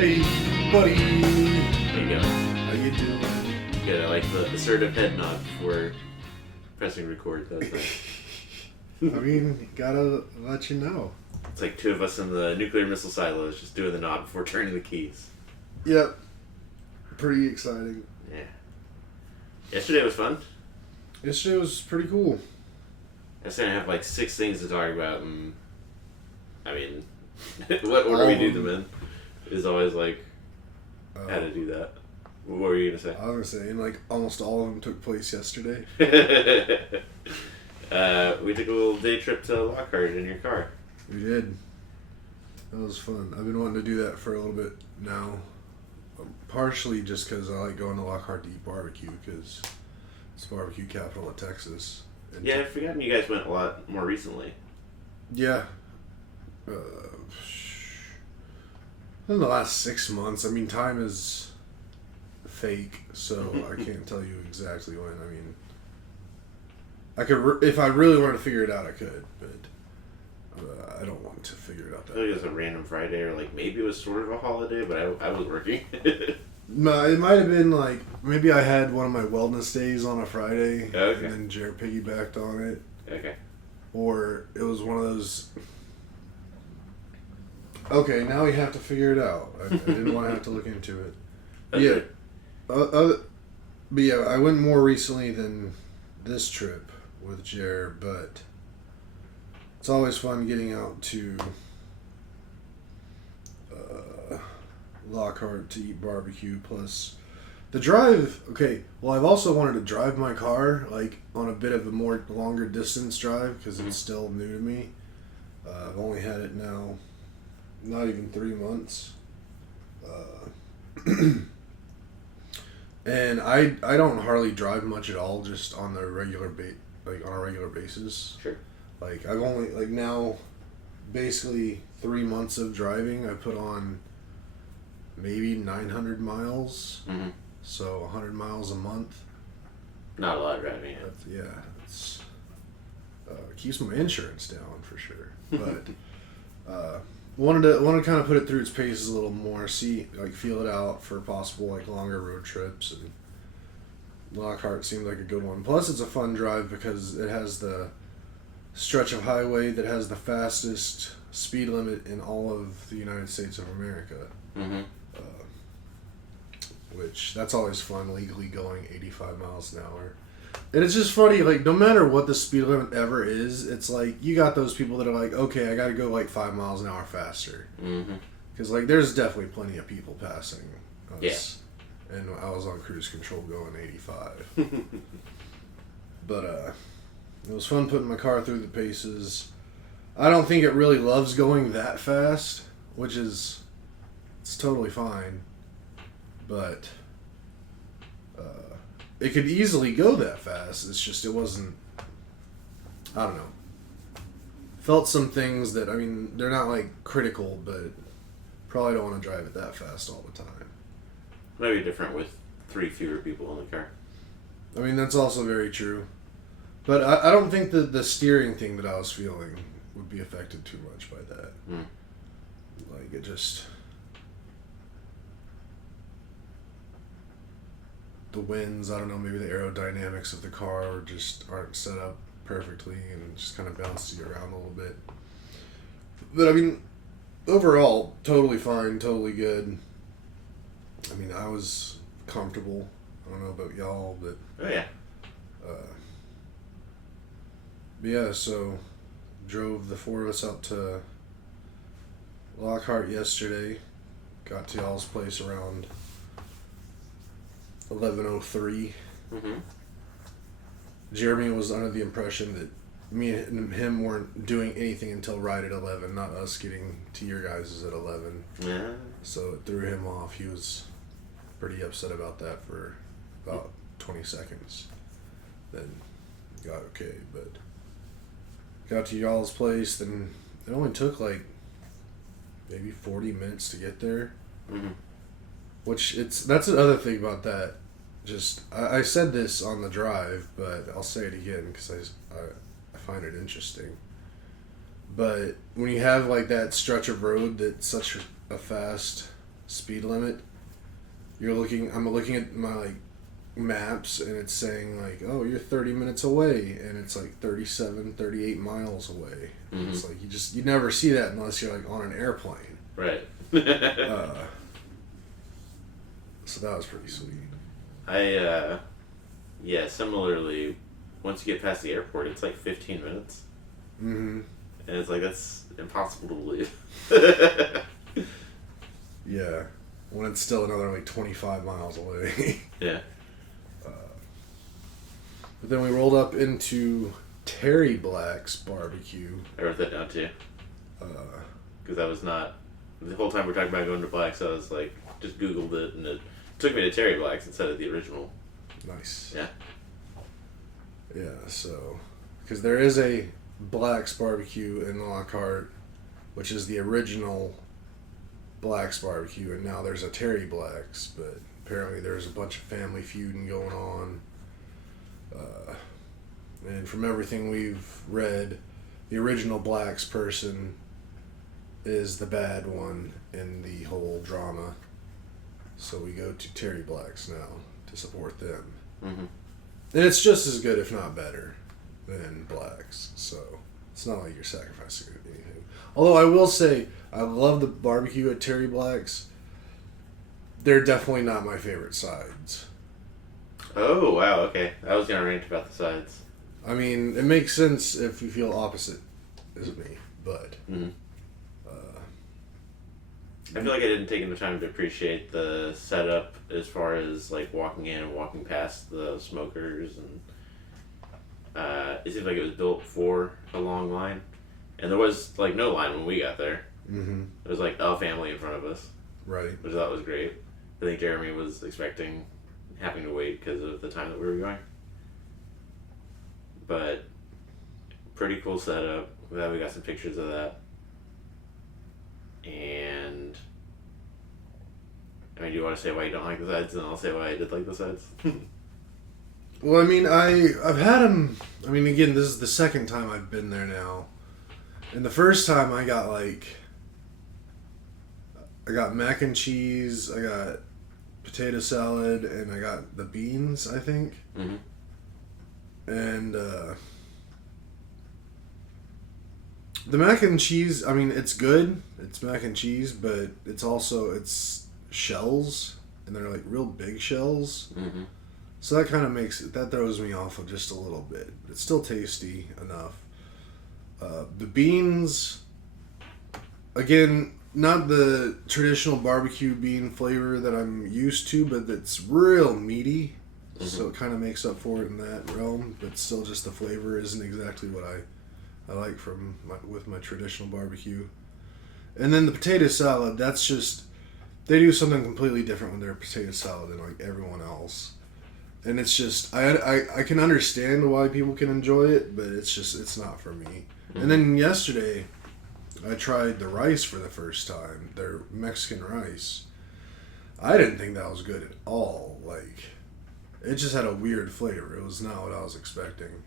Hey, buddy. There you go. How you doing? You got like the assertive head nod before pressing record. That's nice. I mean, gotta let you know. It's like two of us in the nuclear missile silos just doing the nod before turning the keys. Yep. Pretty exciting. Yeah. Yesterday was fun. Yesterday was pretty cool. I was saying I have like 6 things to talk about, and I mean, what order we do them in is always like how to do that. What were you gonna say? I was gonna say, like, almost all of them took place yesterday. We took a little day trip to Lockhart in your car. We did. That was fun. I've been wanting to do that for a little bit now. Partially just because I like going to Lockhart to eat barbecue, because it's the barbecue capital of Texas. And Yeah, I've forgotten you guys went a lot more recently. Yeah. In the last 6 months. I mean, time is fake, so I can't tell you exactly when. I mean, I could, if I really wanted to figure it out, I could, but I don't want to figure it out I that feel like way. it was a random Friday, or like maybe it was sort of a holiday, but I was working. No, it might have been like, maybe I had one of my wellness days on a Friday, Okay. and then Jared piggybacked on it, Okay. or it was one of those... Okay, now we have to figure it out. I didn't want to have to look into it. That's Yeah. it. But yeah, I went more recently than this trip with Jer, but it's always fun getting out to Lockhart to eat barbecue. Plus, the drive. Okay, well, I've also wanted to drive my car like on a bit of a more longer distance drive because it's still new to me. I've only had it now, not even 3 months. And I don't hardly drive much at all, just on the regular on a regular basis. Sure. Like, I've only, like, now basically 3 months of driving, I put on maybe 900 miles. Mm-hmm. So 100 miles a month. Not a lot of driving. It's keeps my insurance down for sure. But wanted to kind of put it through its paces a little more, feel it out for possible like longer road trips, and Lockhart seemed like a good one. Plus, it's a fun drive because it has the stretch of highway that has the fastest speed limit in all of the United States of America. Mm-hmm. Which, that's always fun, legally going 85 miles an hour. And it's just funny, like, no matter what the speed limit ever is, it's like, you got those people that are like, okay, I gotta go like 5 miles an hour faster. Mm-hmm. Because, like, there's definitely plenty of people passing us. Yeah. And I was on cruise control going 85. But, it was fun putting my car through the paces. I don't think it really loves going that fast, which is, it's totally fine. But it could easily go that fast. It's just, it wasn't, I don't know. Felt some things that, I mean, they're not like critical, but probably don't want to drive it that fast all the time. Maybe different with 3 fewer people in the car. I mean, that's also very true. But I don't think that the steering thing that I was feeling would be affected too much by that. Mm. Like, it just... The winds, I don't know, maybe the aerodynamics of the car just aren't set up perfectly and just kind of bounces you around a little bit. But I mean, overall, totally fine, totally good. I mean, I was comfortable. I don't know about y'all, but... Oh, yeah. Yeah, so drove the 4 of us up to Lockhart yesterday. Got to y'all's place around 11:03. Mm-hmm. Jeremy was under the impression that me and him weren't doing anything until right at 11, not us getting to your guys' at 11. Yeah. So it threw him off. He was pretty upset about that for about 20 seconds. Then got okay, but got to y'all's place, then it only took like maybe 40 minutes to get there. Mm-hmm. Which, that's another thing about that. Just, I said this on the drive, but I'll say it again because I find it interesting. But when you have like that stretch of road that's such a fast speed limit, I'm looking at my like maps and it's saying like, oh, you're 30 minutes away, and it's like 37, 38 miles away. Mm-hmm. It's like you never see that unless you're like on an airplane. Right. So that was pretty sweet. Yeah, similarly, once you get past the airport, it's like 15 minutes. Mm-hmm. And it's like, that's impossible to believe. Yeah. When it's still another like 25 miles away. Yeah. But then we rolled up into Terry Black's barbecue. I wrote that down too. Because I was not... The whole time we're talking about going to Black's, I was like, just Googled it, and it took me to Terry Black's instead of the original. Nice. Yeah. Yeah, so... Because there is a Black's barbecue in Lockhart, which is the original Black's barbecue, and now there's a Terry Black's, but apparently there's a bunch of family feuding going on. And from everything we've read, the original Black's person is the bad one in the whole drama. So we go to Terry Black's now to support them. Mm-hmm. And it's just as good, if not better, than Black's. So it's not like you're sacrificing anything. Although I will say, I love the barbecue at Terry Black's. They're definitely not my favorite sides. Oh, wow, okay. I was going to rant about the sides. I mean, it makes sense if you feel opposite as me, but... Mm-hmm. I feel like I didn't take enough time to appreciate the setup as far as like walking in and walking past the smokers, and it seemed like it was built for a long line, and there was like no line when we got there. Mm-hmm. There was like a family in front of us, Right. which I thought was great. I think Jeremy was expecting having to wait because of the time that we were going, but pretty cool setup. Glad we got some pictures of that. And I mean, do you want to say why you don't like the sides, and I'll say why I did like the sides? Well, I mean, I've had them. I mean, again, this is the second time I've been there now, and the first time I got mac and cheese, I got potato salad, and I got the beans, I think. Mm-hmm. And the mac and cheese, I mean, it's good. It's mac and cheese, but it's shells, and they're like real big shells. Mm-hmm. So that kind of that throws me off of just a little bit. It's still tasty enough. The beans, again, not the traditional barbecue bean flavor that I'm used to, but it's real meaty. Mm-hmm. So it kind of makes up for it in that realm, but still just the flavor isn't exactly what I like with my traditional barbecue. And then the potato salad, that's just, they do something completely different with their potato salad than like everyone else. And it's just, I can understand why people can enjoy it, but it's not for me. Mm-hmm. And then yesterday, I tried the rice for the first time, their Mexican rice. I didn't think that was good at all. Like, it just had a weird flavor. It was not what I was expecting.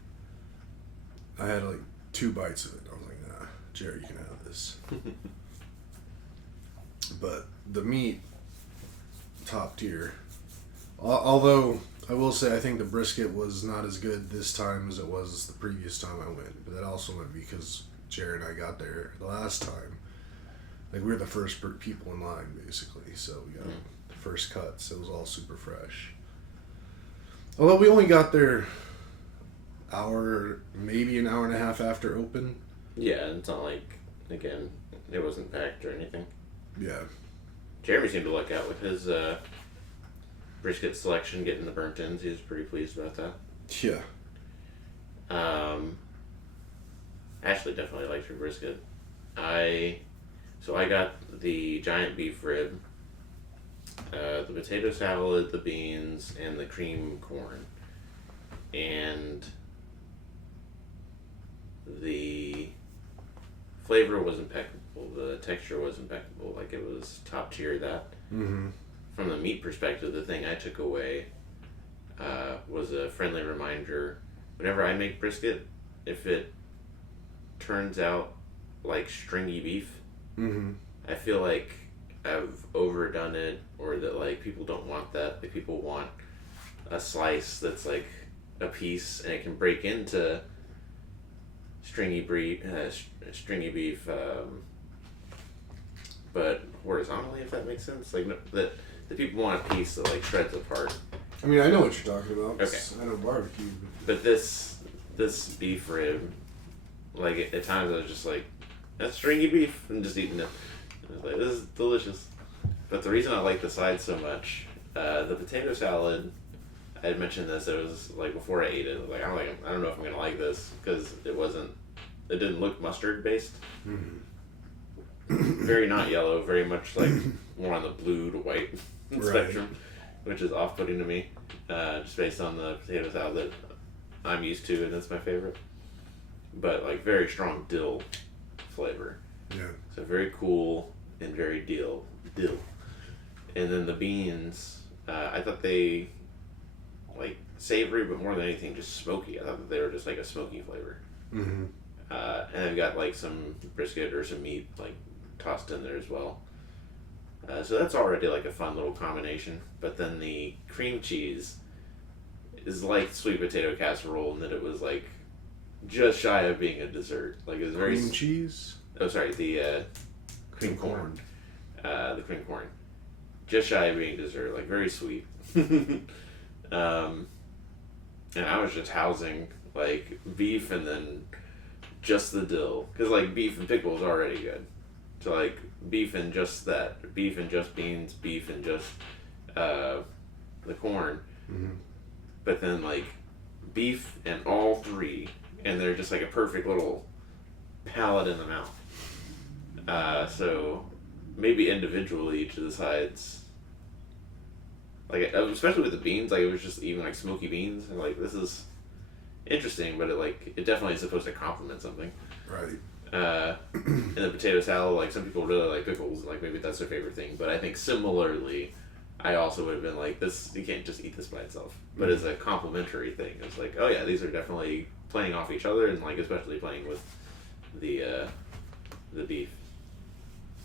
I had like 2 bites of it. I was like, nah, Jerry, you can have this. But the meat, top tier. Although, I will say, I think the brisket was not as good this time as it was the previous time I went. But that also might be because Jerry and I got there the last time. Like, we were the first people in line, basically. So we got the first cut, so it was all super fresh. Although we only got there maybe an hour and a half after open. Yeah, it's not like, again, it wasn't packed or anything. Yeah. Jeremy seemed to luck out with his brisket selection, getting the burnt ends. He was pretty pleased about that. Yeah. Ashley definitely liked her brisket. So I got the giant beef rib, the potato salad, the beans, and the cream corn. And the flavor was impeccable. The texture was impeccable. Like, it was top tier. That. Mm-hmm. From the meat perspective, the thing I took away was a friendly reminder. Whenever I make brisket, if it turns out like stringy beef, mm-hmm. I feel like have overdone it, or that like people don't want that. Like people want a slice that's like a piece and it can break into stringy beef, but horizontally, if that makes sense. Like that the people want a piece that like shreds apart. I mean, I know what you're talking about. Okay. I know barbecue. But this beef rib, like at times I was just like, that's stringy beef, and just eating it. I was like, this is delicious. But the reason I like the side so much, the potato salad, I had mentioned this. It was like before I ate it. I was like, I don't know if I'm gonna like this because it didn't look mustard based. Very not yellow. Very much like more on the blue to white spectrum, which is off-putting to me, just based on the potato salad that I'm used to, and that's my favorite. But like very strong dill flavor. Yeah. So very cool and very dill. And then the beans, I thought they like savory, but more than anything, just smoky. I thought that they were just like a smoky flavor. Mm-hmm. And I've got like some brisket or some meat like tossed in there as well. So that's already like a fun little combination. But then the cream cheese is like sweet potato casserole in that it was like just shy of being a dessert. Like it was very Cream cheese? Oh, sorry, the cream corn. The cream corn. Just shy of being dessert, like very sweet. And I was just housing like beef and then just the dill. Because like beef and pickle is already good. So like beef and just that. Beef and just beans, beef and just the corn. Mm-hmm. But then like beef and all three. And they're just like a perfect little palate in the mouth. So maybe individually each of the sides, like especially with the beans, like it was just even like smoky beans, and like this is interesting, but it definitely is supposed to complement something. Right. And the potato salad, like some people really like pickles, and like maybe that's their favorite thing. But I think similarly, I also would have been like, this, you can't just eat this by itself. But as a complementary thing, it's like, oh yeah, these are definitely playing off each other, and like especially playing with the beef.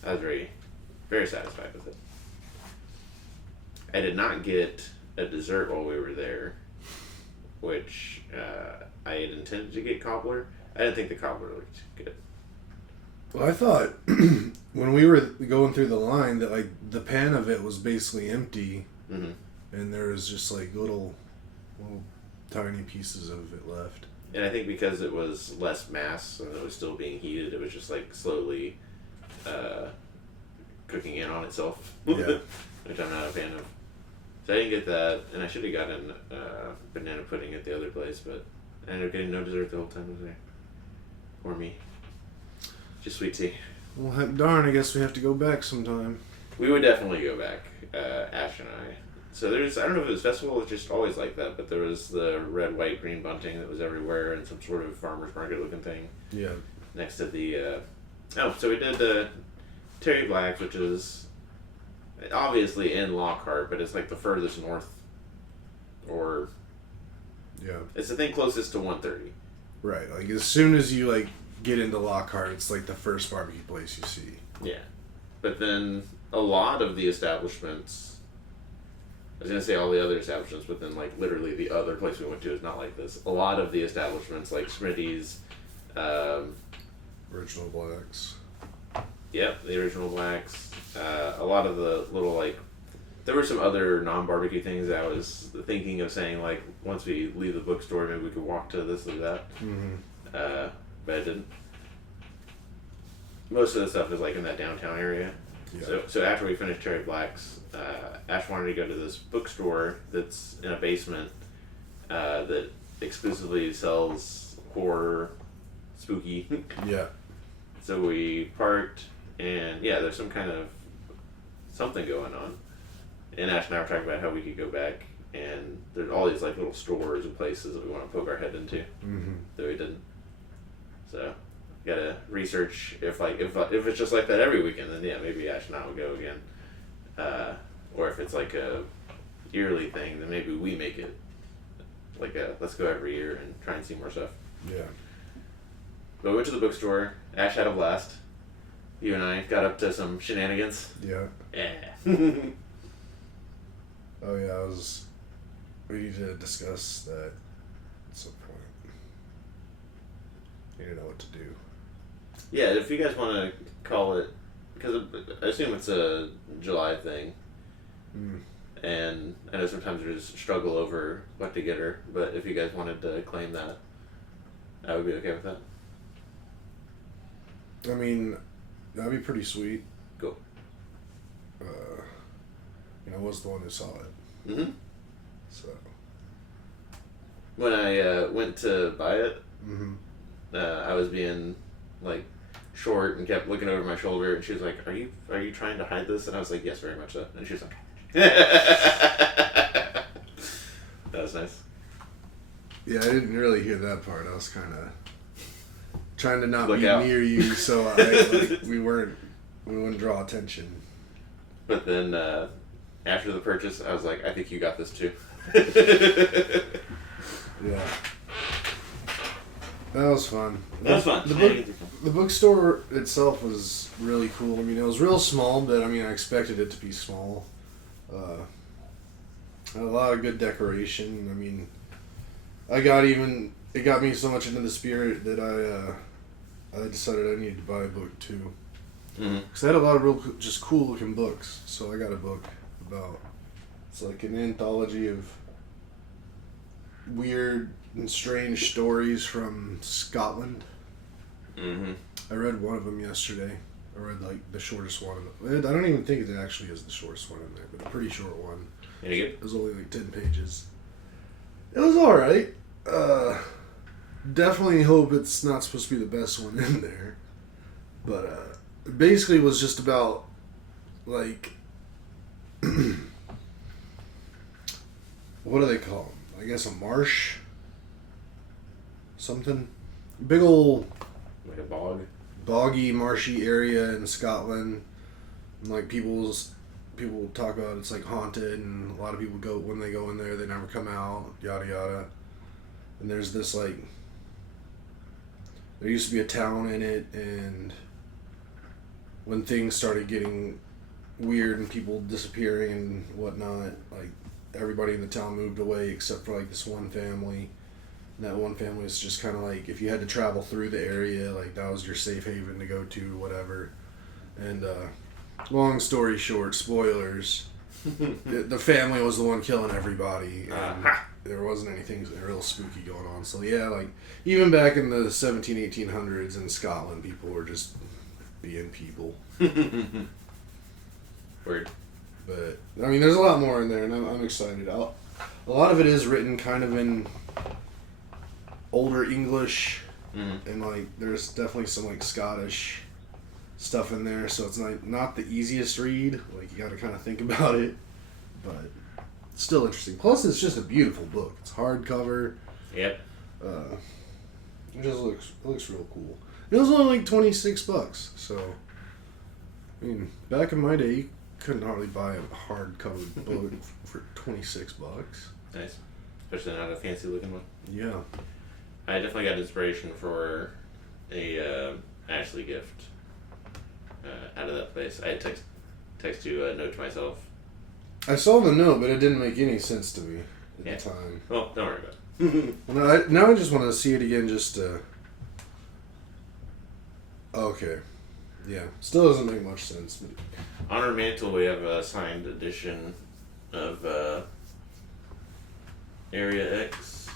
I was very, very satisfied with it. I did not get a dessert while we were there, which I had intended to get cobbler. I didn't think the cobbler looked good. Well, I thought when we were going through the line that like the pan of it was basically empty, Mm-hmm. and there was just like little tiny pieces of it left. And I think because it was less mass and it was still being heated, it was just like slowly cooking in on itself. Yeah. Which I'm not a fan of. So I didn't get that, and I should have gotten banana pudding at the other place, but I ended up getting no dessert the whole time I was there. Or me. Just sweet tea. Well, darn, I guess we have to go back sometime. We would definitely go back, Ash and I. So I don't know if it was festival, it was just always like that, but there was the red, white, green bunting that was everywhere and some sort of farmer's market looking thing. Yeah. Next to the, so we did Terry Black's, which is obviously in Lockhart, but it's like the furthest north, or Yeah. it's the thing closest to 130. Right. Like as soon as you like get into Lockhart, it's like the first barbecue place you see. Yeah. But then a lot of the establishments, I was going to say all the other establishments, but then like literally the other place we went to is not like this. A lot of the establishments like Smitty's, Original Blacks. yep, the Original Blacks, a lot of the little like, there were some other non-barbecue things that I was thinking of saying like once we leave the bookstore maybe we could walk to this or that. Mm-hmm. But I didn't. Most of the stuff is like in that downtown area. Yeah. So after we finished Cherry Black's, Ash wanted to go to this bookstore that's in a basement that exclusively sells horror, spooky. Yeah. So we parked, and yeah, there's some kind of something going on. And Ash and I were talking about how we could go back, and there's all these like little stores and places that we want to poke our head into Mm-hmm. that we didn't. So gotta research if it's just like that every weekend, then yeah, maybe Ash and I will go again. Or if it's like a yearly thing, then maybe we make it like a let's go every year and try and see more stuff. Yeah. But we went to the bookstore. Ash had a blast. you and I got up to some shenanigans. Yeah. Yeah. Oh yeah, we need to discuss that at some point. You need to know what to do. Yeah, if you guys want to call it, because I assume it's a July thing, and I know sometimes there's struggle over what to get her, but if you guys wanted to claim that, I would be okay with that. I mean, that'd be pretty sweet. Cool. I was the one who saw it. Mm-hmm. So. When I went to buy it, Mm-hmm. I was being like short and kept looking over my shoulder, and she was like, "Are you trying to hide this?" And I was like, "Yes, very much so." And she was like, "That was nice." Yeah, I didn't really hear that part. I was kind of trying to not Look be out. near you, so we wouldn't draw attention. But then after the purchase, I was like, "I think you got this too." Yeah. That was fun. That was fun. The bookstore itself was really cool. I mean, it was real small, but I mean, I expected it to be small. Had a lot of good decoration. I mean, it got me so much into the spirit that I decided I needed to buy a book too. Mm-hmm. Because they had a lot of just cool looking books. So I got a book about, it's like an anthology of weird and strange stories from Scotland. Mm-hmm. I read one of them yesterday. I read like the shortest one. I don't even think it actually is the shortest one in there, but a pretty short one. Any good? It was only like 10 pages. It was alright. Definitely hope it's not supposed to be the best one in there. But basically it was just about like what do they call them? I guess a marsh? Something? Big old Like a bog? boggy, marshy area in Scotland. And like people talk about it's like haunted, and a lot of people go, when they go in there, they never come out, yada yada. And there's this like, there used to be a town in it, and when things started getting weird and people disappearing and whatnot, like everybody in the town moved away except for like this one family. And that one family was just kind of like, if you had to travel through the area, like that was your safe haven to go to, whatever. And long story short, spoilers, the family was the one killing everybody, and there wasn't anything real spooky going on. So yeah, like even back in the 1800s in Scotland, people were just being people. Word. But I mean, there's a lot more in there, and I'm excited. A lot of it is written kind of in older English, and like there's definitely some like Scottish stuff in there, so it's not the easiest read. Like you got to kind of think about it, but it's still interesting. Plus, it's just a beautiful book. It's hardcover. Yep. It just looks real cool. It was only like $26, so I mean, back in my day, you couldn't hardly buy a hardcover book for $26. Nice. Especially not a fancy looking one. Yeah. I definitely got inspiration for a Ashley gift out of that place. I had text you a note to myself. I saw the note, but it didn't make any sense to me at the time. Well, don't worry about it. Well, now I just want to see it again just to... Okay. Yeah. Still doesn't make much sense. But... On our mantle, we have a signed edition of Area X,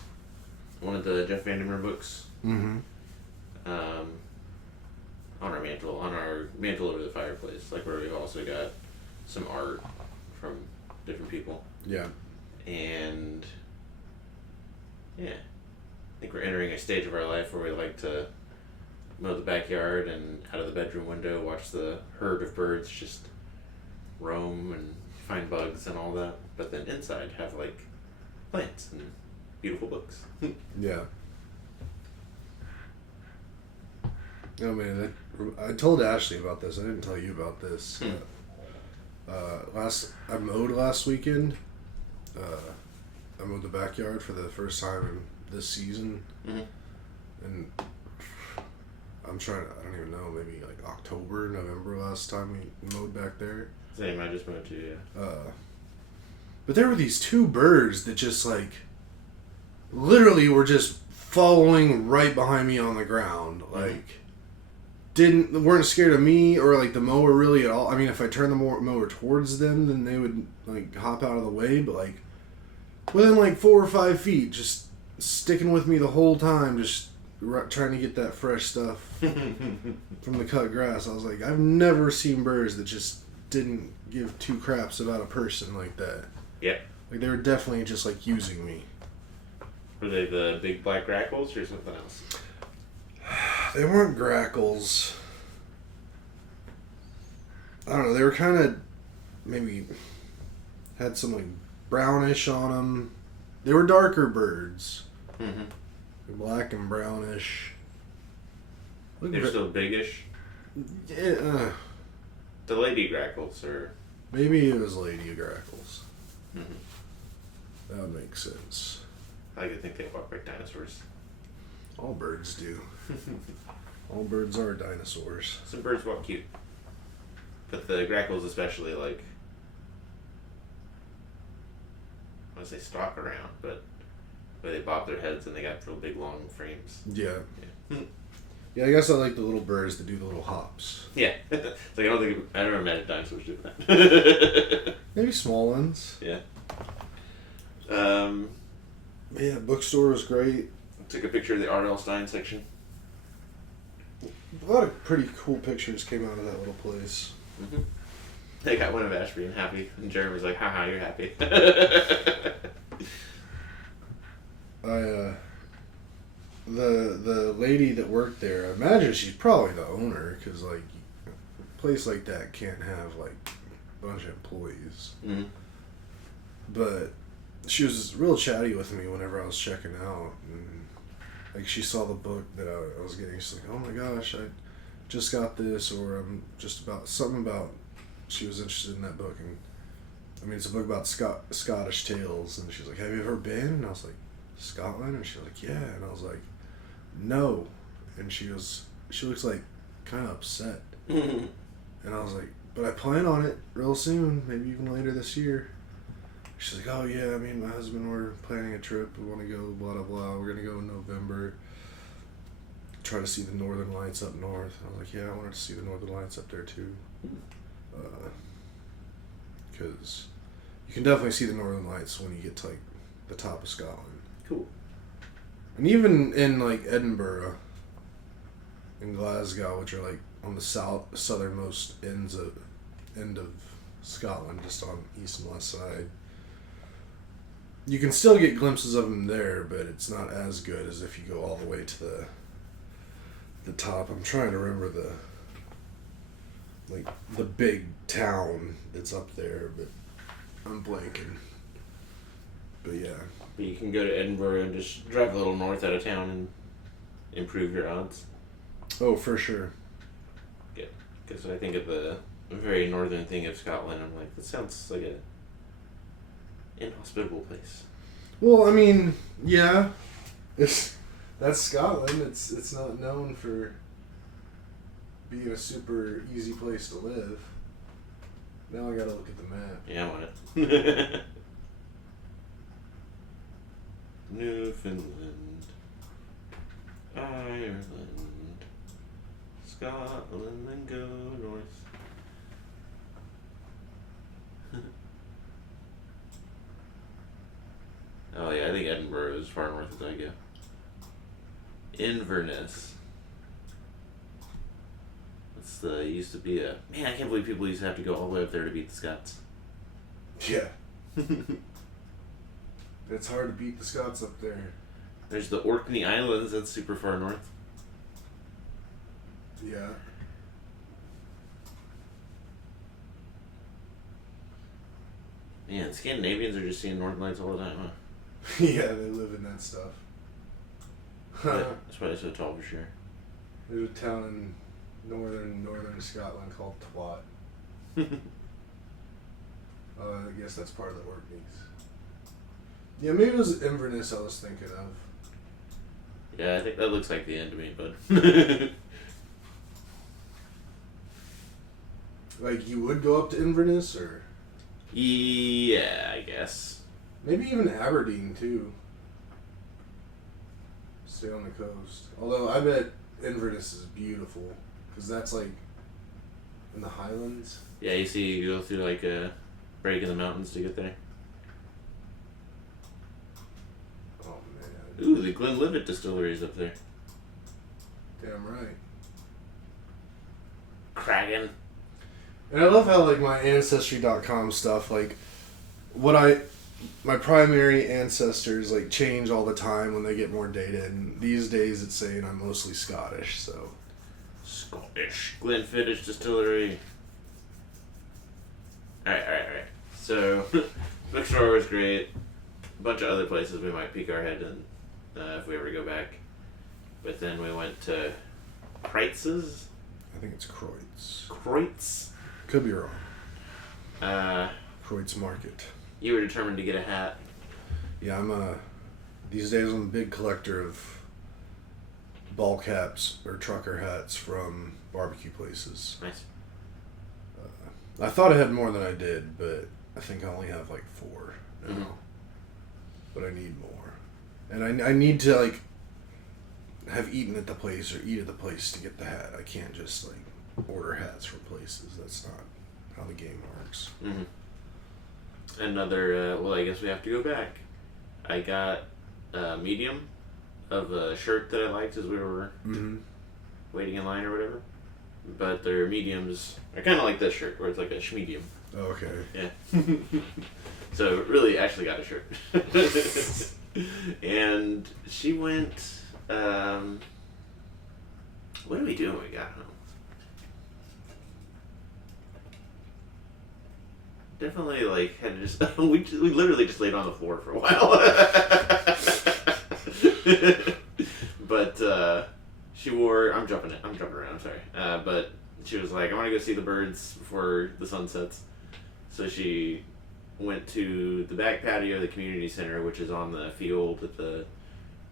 one of the Jeff Vandermeer books. Mm-hmm. On our mantle over the fireplace, like where we've also got some art from different people. Yeah. And yeah, I think we're entering a stage of our life where we like to mow the backyard and out of the bedroom window watch the herd of birds just roam and find bugs and all that, but then inside have like plants and beautiful books. Yeah. Oh man, I told Ashley about this. I didn't tell you about this. I mowed last weekend. I mowed the backyard for the first time in this season, Mm-hmm. and I'm trying to, I don't even know, maybe like October, November last time we mowed back there. Same, I just moved to, yeah. But there were these two birds that just like literally were just following right behind me on the ground. Like weren't scared of me or like the mower really at all. I mean, if I turned the mower towards them, then they would like hop out of the way. But like within like 4 or 5 feet, just sticking with me the whole time, just trying to get that fresh stuff from the cut grass. I was like, I've never seen birds that just didn't give two craps about a person like that. Yeah. Like they were definitely just like using me. Were they the big black grackles or something else? They weren't grackles. I don't know. They were kind of maybe had some like brownish on them. They were darker birds. Mm-hmm. Black and brownish. They're still biggish. Yeah. The lady grackles, or maybe it was lady grackles. Mm-hmm. That would make sense. I could think they walk like dinosaurs. All birds do. All birds are dinosaurs. Some birds walk cute, but the grackles especially, like, I want to say stalk around, but where they bob their heads and they got real big long frames. Yeah. Yeah. Yeah, I guess I like the little birds that do the little hops. Yeah. It's like I never met dinosaurs doing that. Maybe small ones. Yeah. Yeah, bookstore was great. Took a picture of the R.L. Stein section. A lot of pretty cool pictures came out of that little place. Mm-hmm. They got one of Ash being happy, and Jeremy's like, haha, you're happy. The lady that worked there, I imagine she's probably the owner, because like a place like that can't have like a bunch of employees. Mm-hmm. But she was real chatty with me whenever I was checking out, and like she saw the book that I was getting. She's like, "Oh my gosh, I just got this," or I'm just about something about. She was interested in that book, and I mean it's a book about Scottish tales, and she's like, "Have you ever been?" And I was like, "Scotland?" And she was like, "Yeah," and I was like, "No," and she looks like kind of upset, Mm-hmm. and I was like, "But I plan on it real soon, maybe even later this year." She's like, "Oh yeah, me and my husband were planning a trip. We want to go, blah blah blah. We're gonna go in November. Try to see the Northern Lights up north." And I was like, "Yeah, I wanted to see the Northern Lights up there too, because you can definitely see the Northern Lights when you get to like the top of Scotland. Cool. And even in like Edinburgh and Glasgow, which are like on the southernmost end of Scotland, just on east and west side." You can still get glimpses of them there, but it's not as good as if you go all the way to the top. I'm trying to remember the big town that's up there, but I'm blanking. But yeah. But you can go to Edinburgh and just drive a little north out of town and improve your odds. Oh, for sure. Yeah, because I think of the very northern thing of Scotland, I'm like, that sounds like a inhospitable place. Well, I mean, yeah, that's Scotland. It's not known for being a super easy place to live. Now I gotta look at the map. Yeah, I want it. Newfoundland, Ireland, Scotland, and go north. Oh yeah, I think Edinburgh is far north as I go. Inverness. Used to be a man. I can't believe people used to have to go all the way up there to beat the Scots. Yeah. It's hard to beat the Scots up there. There's the Orkney Islands. That's super far north. Yeah. Man, Scandinavians are just seeing Northern Lights all the time, huh? Yeah, they live in that stuff. Yeah, that's why they're so tall for sure. There's a town in northern Scotland called Twat. I guess that's part of the Orkneys. Yeah, maybe it was Inverness I was thinking of. Yeah, I think that looks like the end to me, but like you would go up to Inverness or Yeah, I guess. maybe even Aberdeen too. Stay on the coast. Although I bet Inverness is beautiful because that's like in the Highlands. Yeah, you go through like a break in the mountains to get there. Oh man. Ooh, the Glenlivet Distillery's up there. Damn right. Kraken. And I love how like my ancestry.com stuff, like my primary ancestors like change all the time when they get more data, and these days it's saying I'm mostly Scottish, so Scottish. Glenfiddich Distillery. Alright. So, bookstore was great. A bunch of other places we might peek our head in if we ever go back. But then we went to Kreitz's. I think it's Kreutz. Kreutz. Could be wrong. Kreutz Market. You were determined to get a hat. Yeah, these days I'm a big collector of ball caps or trucker hats from barbecue places. Nice. I thought I had more than I did, but I think I only have like 4 now. Mm-hmm. But I need more. And I need to like have eaten at the place or eat at the place to get the hat. I can't just like order hats from places. That's not how the game works. Mm-hmm. Another, well, I guess we have to go back. I got a medium of a shirt that I liked as we were waiting in line or whatever. But their mediums are kind of like this shirt, where it's like a schmedium. Oh, okay. Yeah. So, really, actually got a shirt. And she went, what did we do when we got home? Definitely, like, had to just, we literally just laid on the floor for a while. But, she wore, I'm jumping around, sorry. But she was like, I want to go see the birds before the sun sets. So she went to the back patio of the community center, which is on the field at the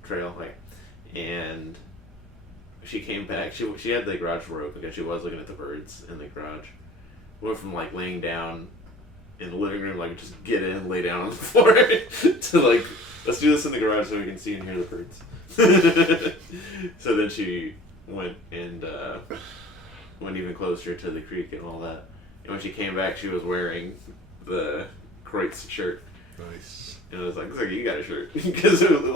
trail, like, and she came back, she had the garage door open because she was looking at the birds in the garage. Went from, like, laying down in the living room, like, just get in, lay down on the floor, to, like, let's do this in the garage so we can see and hear the birds. So then she went and went even closer to the creek and all that. And when she came back, she was wearing the Kreutz shirt. Nice. And I was like, looks like you got a shirt. Because it looked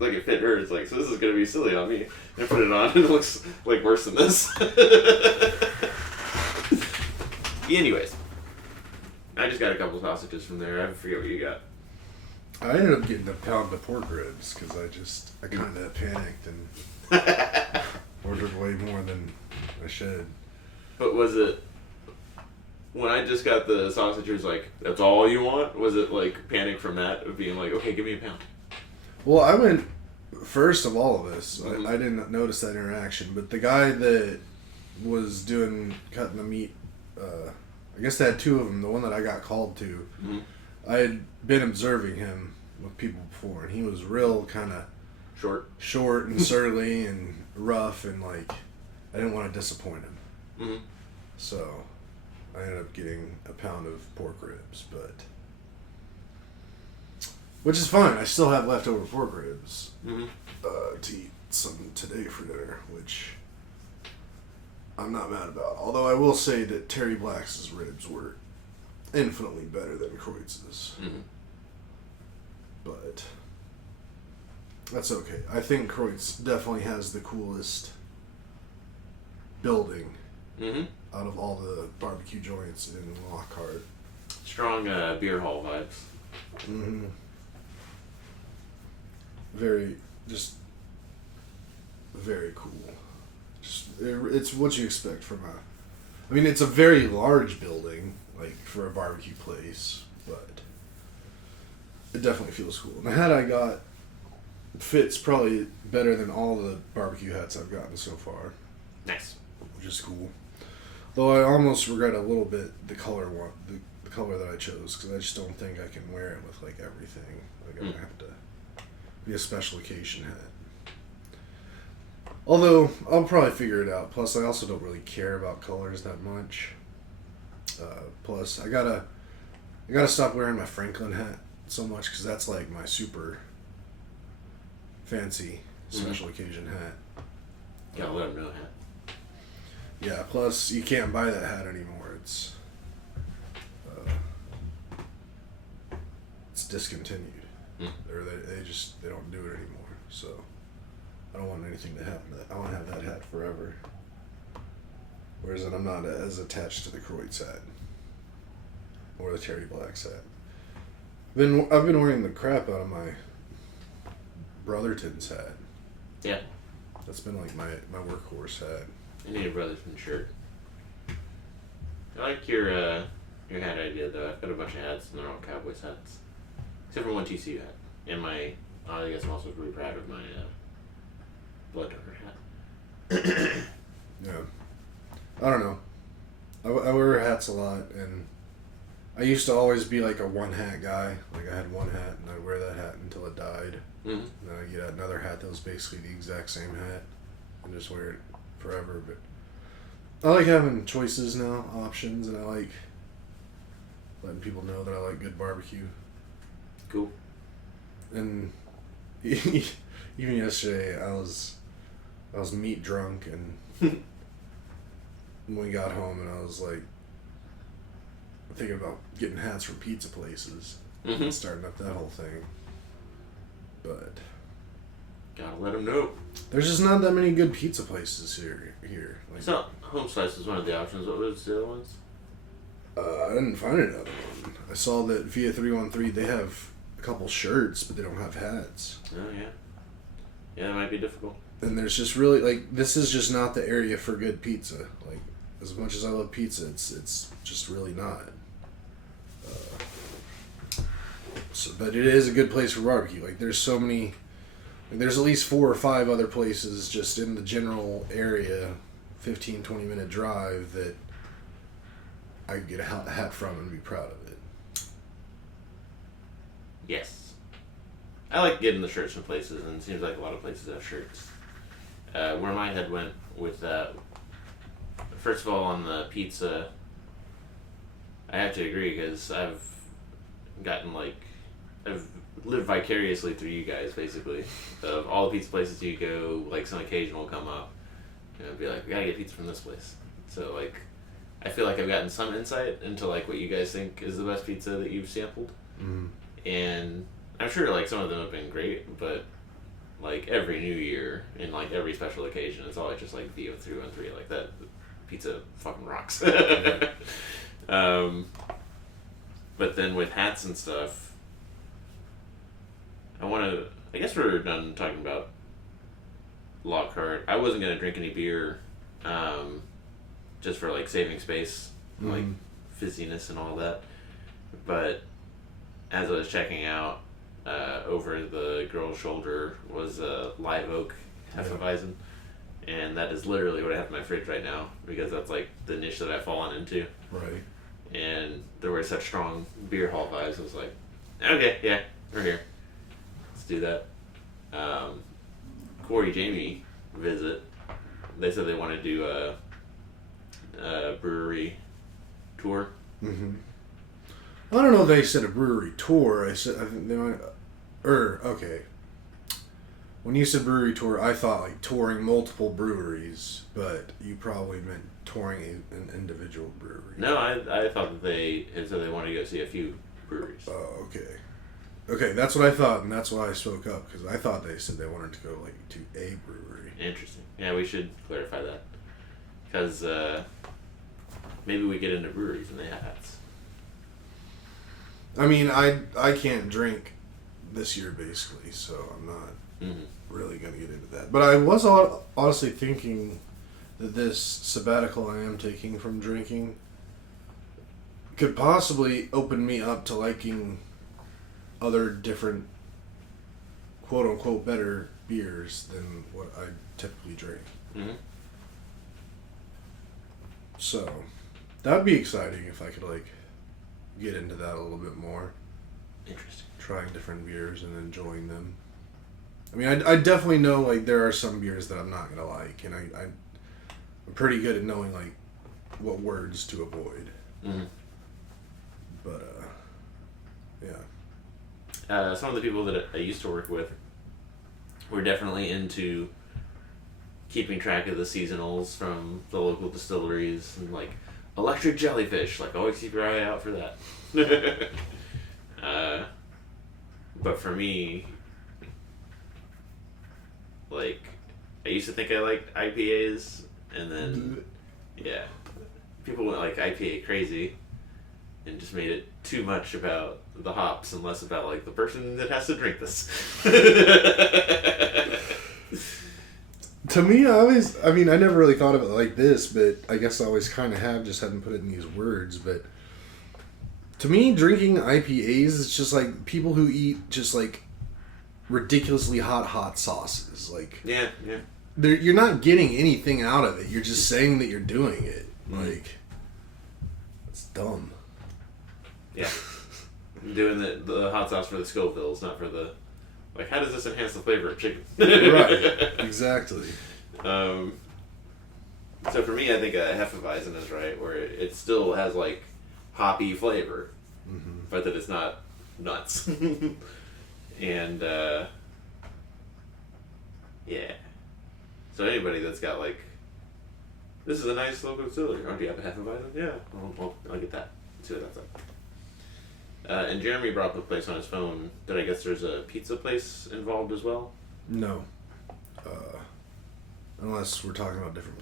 like it fit her. It's like, so this is going to be silly on me. And I put it on and it looks like worse than this. Anyways. I just got a couple sausages from there. I forget what you got. I ended up getting a pound of pork ribs because I kind of panicked and ordered way more than I should. But was it, when I just got the sausages, like, that's all you want? Was it like panic from that of being like, okay, give me a pound? Well, I went first of all of us. Mm-hmm. I didn't notice that interaction, but the guy that was cutting the meat, I guess they had 2 of them. The one that I got called to, I had been observing him with people before, and he was real kind of short and surly and rough, and like I didn't want to disappoint him. Mm-hmm. So I ended up getting a pound of pork ribs, which is fine. I still have leftover pork ribs to eat some today for dinner, which I'm not mad about. Although I will say that Terry Black's ribs were infinitely better than Kreutz's. Mm-hmm. But that's okay. I think Kreutz definitely has the coolest building out of all the barbecue joints in Lockhart. Strong beer hall vibes. Mm-hmm. Very cool. It's what you expect from I mean, it's a very large building, like, for a barbecue place, but it definitely feels cool. And the hat I got fits probably better than all the barbecue hats I've gotten so far. Nice. Which is cool. Though I almost regret a little bit the color that I chose, because I just don't think I can wear it with, like, everything. Like, I'm going to have to be a special occasion hat. Although, I'll probably figure it out. Plus, I also don't really care about colors that much. Plus, I gotta stop wearing my Franklin hat so much because that's like my super fancy special occasion hat. Gotta let them know hat. Yeah. Plus, you can't buy that hat anymore. It's discontinued. Or they don't do it anymore. So I don't want anything to happen to that. I want to have that hat forever. Whereas I'm not as attached to the Kreutz hat or the Terry Blacks hat. I've been wearing the crap out of my Brotherton's hat. Yeah. That's been like my workhorse hat. I need a Brotherton shirt. I like your hat idea though. I've got a bunch of hats and they're all Cowboys hats. Except for one TCU hat. And I guess I'm also really proud of my Blood Donor hat. Yeah. I don't know. I wear hats a lot, and I used to always be like a one hat guy. Like I had one hat, and I'd wear that hat until it died. Mm-hmm. And then I'd get another hat that was basically the exact same hat, and just wear it forever. But I like having choices now, options, and I like letting people know that I like good barbecue. Cool. And even yesterday, I was meat drunk, and when we got home, and I was like thinking about getting hats from pizza places and starting up that whole thing. But gotta let them know. there's just not that many good pizza places here. Like, So Home Slice was one of the options. What was the other ones? I didn't find another one. I saw that via 313 they have a couple shirts, but they don't have hats. Oh yeah. Yeah, that might be difficult. And there's just really like this is just not the area for good pizza. Like as much as I love pizza, it's just really not. But it is a good place for barbecue. Like there's so many. Like, there's at least 4 or 5 other places just in the general area, 15, 20-minute drive that I could get a hat from and be proud of it. Yes. I like getting the shirts from places, and it seems like a lot of places have shirts. Where my head went with that, first of all, on the pizza, I have to agree because I've lived vicariously through you guys, basically. Of all the pizza places you go, like some occasion will come up, and be like, we gotta get pizza from this place. So like, I feel like I've gotten some insight into like what you guys think is the best pizza that you've sampled. Mm-hmm. And I'm sure like some of them have been great, but like every new year and like every special occasion, it's always just like VO313, like that pizza fucking rocks. But then with hats and stuff, I guess we're done talking about Lockhart. I wasn't gonna drink any beer, just for like saving space, like fizziness and all that. But as I was checking out, over the girl's shoulder was a Live Oak Hefeweizen, and that is literally what I have in my fridge right now because that's like the niche that I've fallen into. Right. And there were such strong beer hall vibes. I was like, okay, yeah, we're here. Let's do that. Corey Jamie visit. They said they want to do a brewery tour. Mm-hmm. I don't know if they said a brewery tour. I think they might. Okay. When you said brewery tour, I thought like touring multiple breweries, but you probably meant touring an individual brewery. No, I thought that they had said they wanted to go see a few breweries. Oh, okay. Okay, that's what I thought, and that's why I spoke up, because I thought they said they wanted to go like to a brewery. Interesting. Yeah, we should clarify that. Because maybe we get into breweries and they have hats. I mean, I can't drink this year, basically, so I'm not really going to get into that. But I was honestly thinking that this sabbatical I am taking from drinking could possibly open me up to liking other different quote-unquote better beers than what I typically drink. Mm-hmm. So, that would be exciting if I could, like, get into that a little bit more. Interesting. Trying different beers and enjoying them. I mean, I definitely know, like, there are some beers that I'm not going to like, and I'm pretty good at knowing, like, what words to avoid. Mm-hmm. But yeah. Some of the people that I used to work with were definitely into keeping track of the seasonals from the local distilleries and like electric jellyfish. Like always keep your eye out for that. But for me, like I used to think I liked IPAs, and then yeah, people went like IPA crazy and just made it too much about the hops and less about like the person that has to drink this. To me, I never really thought of it like this, but I guess I always kind of have, just haven't put it in these words. But to me, drinking IPAs is just like people who eat just like ridiculously hot sauces. Like, yeah. you're not getting anything out of it. You're just saying that you're doing it. Like, it's dumb. Yeah. Doing the hot sauce for the Scovilles, not for the... Like, how does this enhance the flavor of chicken? Right. Exactly. So for me, I think a Hefeweizen is right, where it still has, like, hoppy flavor, but that it's not nuts. And, yeah. So anybody that's got, like, this is a nice local distillery. Oh, do you have a Hefeweizen? Yeah. Well, I'll get that. See what that's like. And Jeremy brought up a place on his phone that I guess there's a pizza place involved as well. No. Unless we're talking about different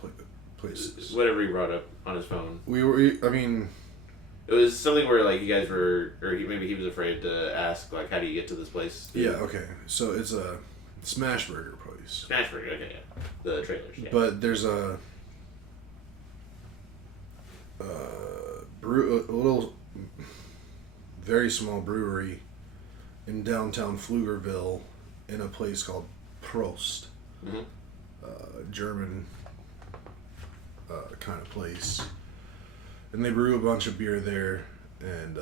places. Whatever he brought up on his phone. It was something where like you guys were, or maybe he was afraid to ask like, how do you get to this place? Yeah, okay. So it's a smash burger place. Smash burger, okay, yeah. The trailers, yeah. But there's a little, very small brewery in downtown Pflugerville in a place called Prost. Mm-hmm. German kind of place. And they brew a bunch of beer there. And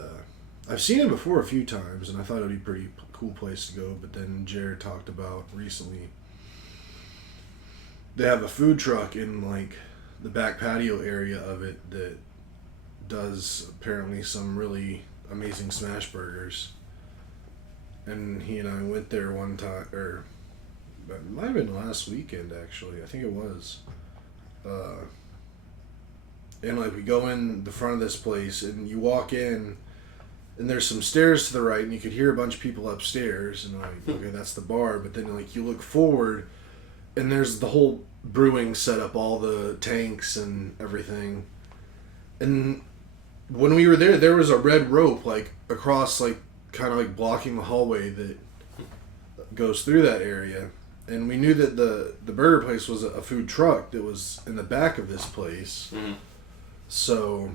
I've seen it before a few times, and I thought it would be a pretty cool place to go. But then Jared talked about recently they have a food truck in like the back patio area of it that does apparently some really amazing smash burgers. And he and I went there one time, or it might have been last weekend actually. I think it was. And like we go in the front of this place, and you walk in, and there's some stairs to the right, and you could hear a bunch of people upstairs, and like, okay, that's the bar. But then like you look forward, and there's the whole brewing setup, all the tanks and everything. And when we were there was a red rope like across, like kind of like blocking the hallway that goes through that area. And we knew that the burger place was a food truck that was in the back of this place. Mm-hmm. So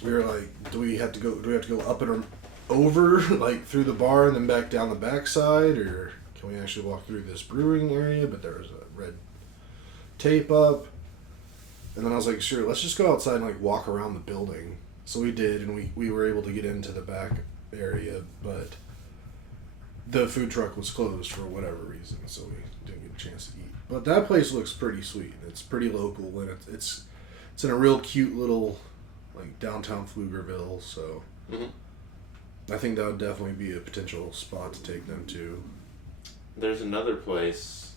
we were like, do we have to go up and over like through the bar and then back down the backside, or can we actually walk through this brewing area? But there was a red tape up. And then I was like, sure, let's just go outside and like walk around the building. So we did, and we were able to get into the back area, but the food truck was closed for whatever reason, so we didn't get a chance to eat. But that place looks pretty sweet. It's pretty local, and it's in a real cute little like downtown Pflugerville. So I think that would definitely be a potential spot to take them to. There's another place.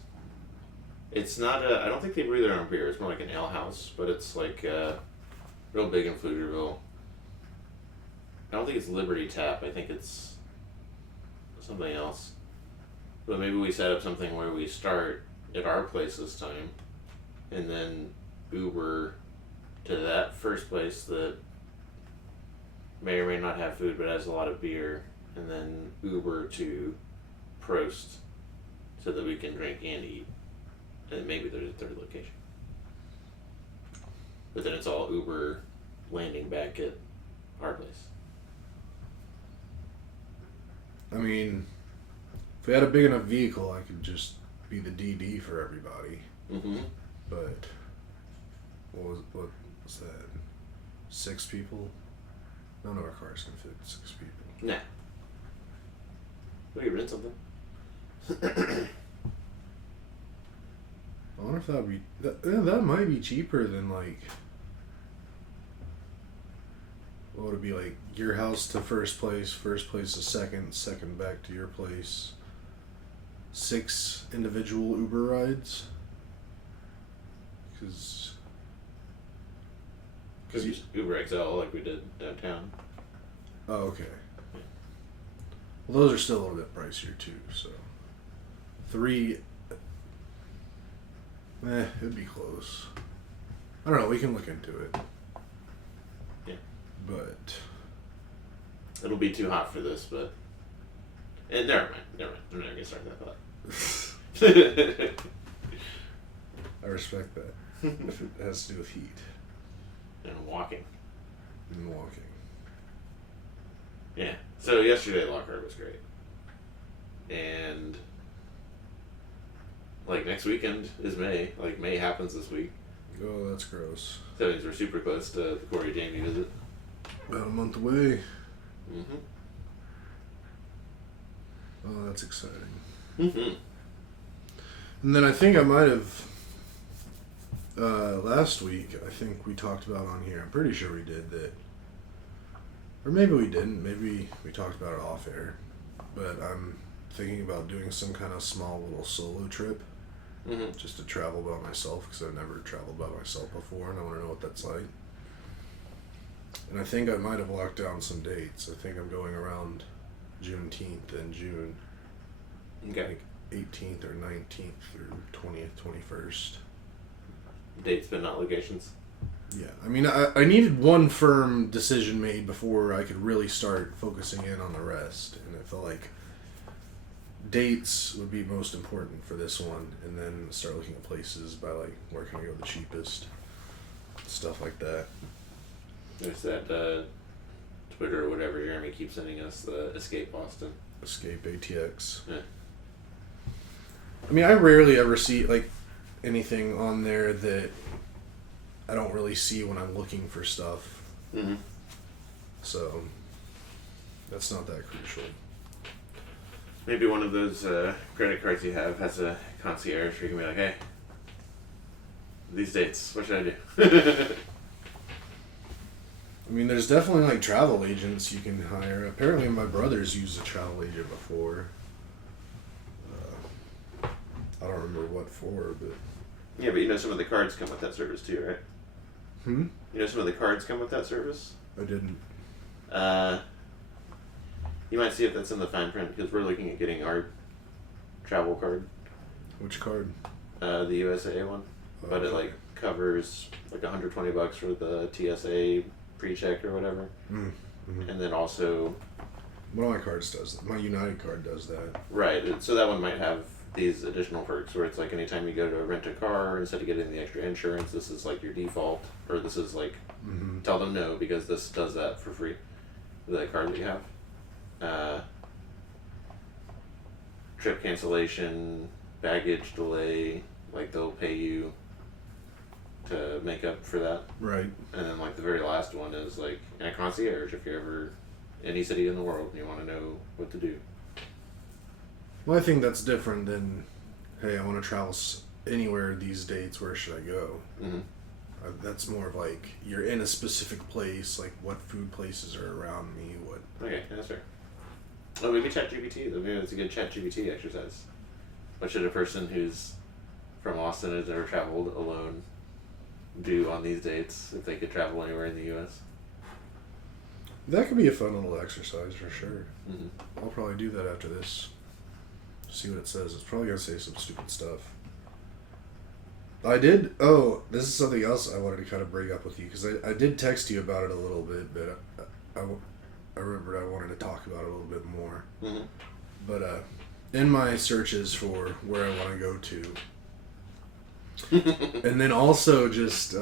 It's not I don't think they brew their own beer. It's more like an ale house, but it's like real big in Pflugerville. I don't think it's Liberty Tap. I think it's something else. But maybe we set up something where we start at our place this time, and then Uber to that first place that may or may not have food but has a lot of beer, and then Uber to Prost so that we can drink and eat. And maybe there's a third location. But then it's all Uber landing back at our place. I mean, if we had a big enough vehicle, I could just be the DD for everybody. Mm-hmm. But what was that? 6 people? None of our cars can fit 6 people. Nah. We could rent something. I wonder if that would be... That might be cheaper than, like... what would it be like? Your house to first place to second, second back to your place. 6 individual Uber rides. Because Uber XL like we did downtown. oh, okay. Well, those are still a little bit pricier too. So 3, it'd be close. I don't know. We can look into it. Yeah. But It'll be too hot for this, but never mind. I'm not gonna start that thought. I respect that. If it has to do with heat And walking. and walking. Yeah. So yesterday Lockhart was great. And like next weekend is May. Like May happens this week. Oh, that's gross. So that means we're super close to the Corey Jamie visit. About a month away. Mm-hmm. Oh, that's exciting. Mm-hmm. And then I think I might have last week. I think we talked about on here. I'm pretty sure we did that, or maybe we didn't. Maybe we talked about it off air. But I'm thinking about doing some kind of small little solo trip, just to travel by myself because I've never traveled by myself before, and I want to know what that's like. And I think I might have locked down some dates. I think I'm going around Juneteenth in June. Okay. Like 18th or 19th through 20th, 21st. Dates but not locations. Yeah, I mean, I needed one firm decision made before I could really start focusing in on the rest. And I felt like dates would be most important for this one, and then start looking at places by like where can I go the cheapest, stuff like that. There's that Twitter or whatever Jeremy keeps sending us, the Escape Boston. Escape ATX. Yeah. I mean, I rarely ever see like anything on there that I don't really see when I'm looking for stuff. Mm-hmm. So that's not that crucial. Maybe one of those credit cards you have has a concierge where you can be like, hey, these dates, what should I do? I mean, there's definitely like travel agents you can hire. Apparently, my brother's used a travel agent before. I don't remember what for, but Yeah, but you know some of the cards come with that service too, right? You know some of the cards come with that service? I didn't. You might see if that's in the fine print because we're looking at getting our travel card. Which card? The USA one. Oh, But it okay. like covers like $120 for the TSA pre-check or whatever. Mm-hmm. And then also One of my cards does that. My United card does that. right, so that one might have these additional perks where it's like anytime you go to rent a car, instead of getting the extra insurance, this is like your default, or this is like tell them no because this does that for free. The card that you have. Trip cancellation, baggage delay, like they'll pay you to make up for that. Right. And then like the very last one is like a concierge if you're ever any city in the world and you want to know what to do. Well, I think that's different than, hey, I want to travel anywhere these dates. Where should I go? Mm-hmm. That's more of like you're in a specific place. Like what food places are around me? What? Okay, that's fair. Oh, maybe ChatGPT. Maybe that's a good ChatGPT exercise. What should a person who's from Austin and has never traveled alone do on these dates if they could travel anywhere in the U.S.? That could be a fun little exercise for sure. Mm-hmm. I'll probably do that after this. See what it says. It's probably gonna say some stupid stuff. I did. Oh, this is something else I wanted to kind of bring up with you because I did text you about it a little bit, but I remembered I wanted to talk about it a little bit more. Mm-hmm. But in my searches for where I want to go to, and then also just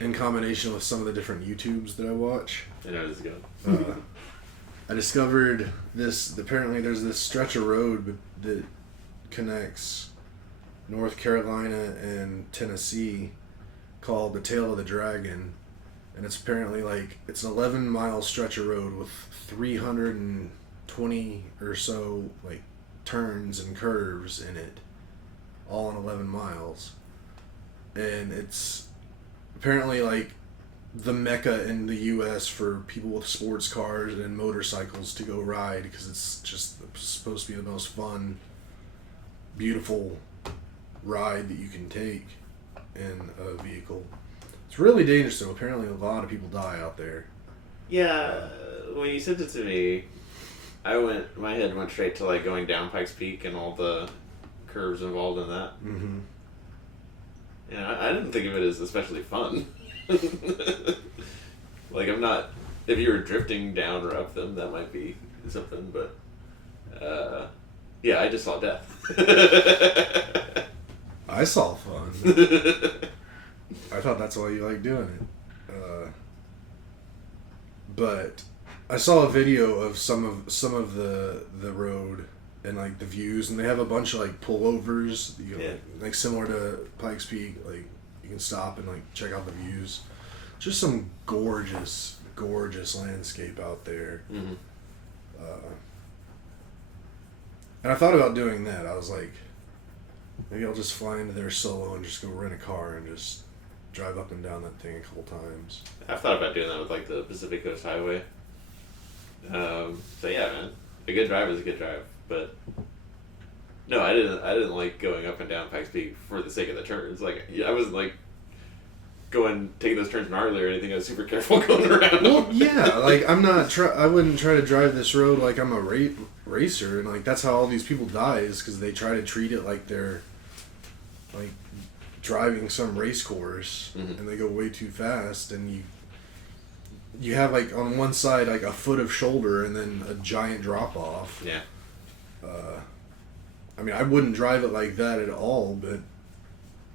in combination with some of the different YouTubes that I watch, I know this is good. I discovered this. Apparently, there's this stretch of road that connects North Carolina and Tennessee called the Tail of the Dragon, and it's apparently like it's an 11-mile stretch of road with 320 or so like turns and curves in it, all in 11 miles, and it's apparently like the mecca in the U.S. for people with sports cars and motorcycles to go ride because it's just supposed to be the most fun, beautiful ride that you can take in a vehicle. It's really dangerous though. Apparently, a lot of people die out there. Yeah, when you sent it to me, my head went straight to like going down Pikes Peak and all the curves involved in that. Mm-hmm. Yeah, I didn't think of it as especially fun. Like, I'm not. If you were drifting down or up them, that might be something, but. Yeah, I just saw death. I saw fun. I thought that's why you like doing it. But I saw a video of some of the road and like the views, and they have a bunch of like pullovers, like similar to Pikes Peak. Like you can stop and like check out the views. Just some gorgeous landscape out there. Mm-hmm. And I thought about doing that. I was like, maybe I'll just fly into there solo and just go rent a car and just drive up and down that thing a couple times. I've thought about doing that with like the Pacific Coast Highway. So yeah, man, a good drive is a good drive, but no, I didn't like going up and down Pikes Peak for the sake of the turns. Like, I wasn't like taking those turns gnarly or anything. I was super careful going around. Well, yeah, like I'm not. I wouldn't try to drive this road like I'm a racer, and like that's how all these people die is because they try to treat it like they're like driving some race course, mm-hmm. and they go way too fast, and you have like on one side like a foot of shoulder and then a giant drop off. Yeah. I mean, I wouldn't drive it like that at all, but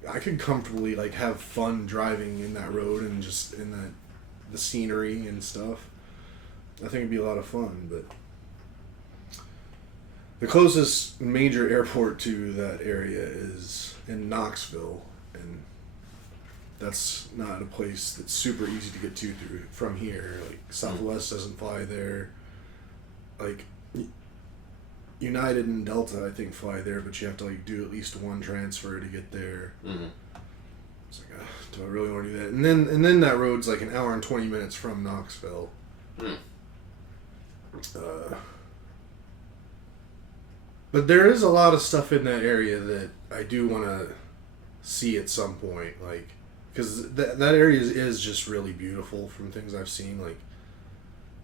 I could comfortably like have fun driving in that road and just in the scenery and stuff. I think it'd be a lot of fun, but the closest major airport to that area is in Knoxville, and that's not a place that's super easy to get to through from here. Like Southwest doesn't fly there. Like United and Delta, I think, fly there, but you have to like do at least one transfer to get there. Mm-hmm. It's like, do I really want to do that? And then that road's like an hour and 20 minutes from Knoxville. Mm. But there is a lot of stuff in that area that I do want to see at some point, like because that area is just really beautiful from things I've seen, like